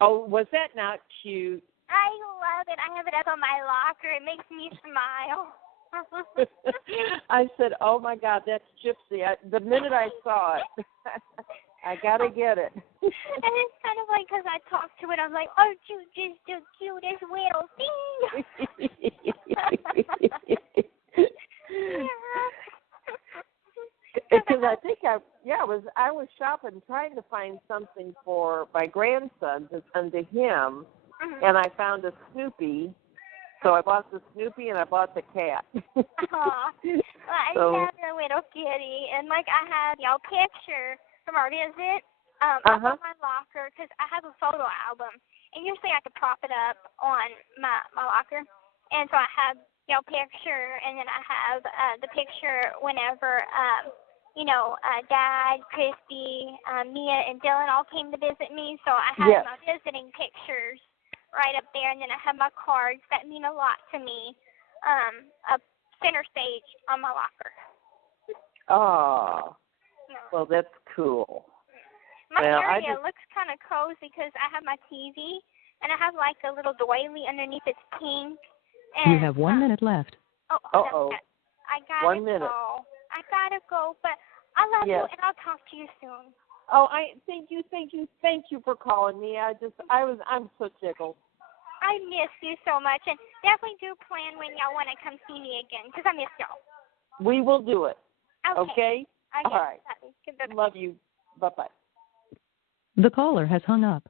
Oh, was that not cute? I love it. I have it up on my locker. It makes me smile. I said, "Oh my God, that's Gypsy!" The minute I saw it, I gotta get it. And it's kind of like because I talked to it, I'm like, "Oh, you just the cutest little thing." Because I think I was shopping trying to find something for my grandson to send to him, and I found a Snoopy. So I bought the Snoopy and I bought the cat. Aw. Well, I have a little kitty, and like I have y'all picture from our visit up on my locker because I have a photo album, and usually I could prop it up on my locker, and so I have y'all picture, and then I have the picture whenever Dad, Christy, Mia, and Dylan all came to visit me, so I have my visiting pictures right up there, and then I have my cards that mean a lot to me, up center stage on my locker. Oh, well, that's cool. My area looks kind of cozy because I have my TV, and I have like a little doily underneath. It's pink. And, you have 1 minute left. I gotta go. I gotta go, but I love you, and I'll talk to you soon. Oh, thank you for calling me. I'm so tickled. I miss you so much, and definitely do plan when y'all want to come see me again, because I miss y'all. We will do it. Okay? All right. Bye. Love you. Bye-bye. The caller has hung up.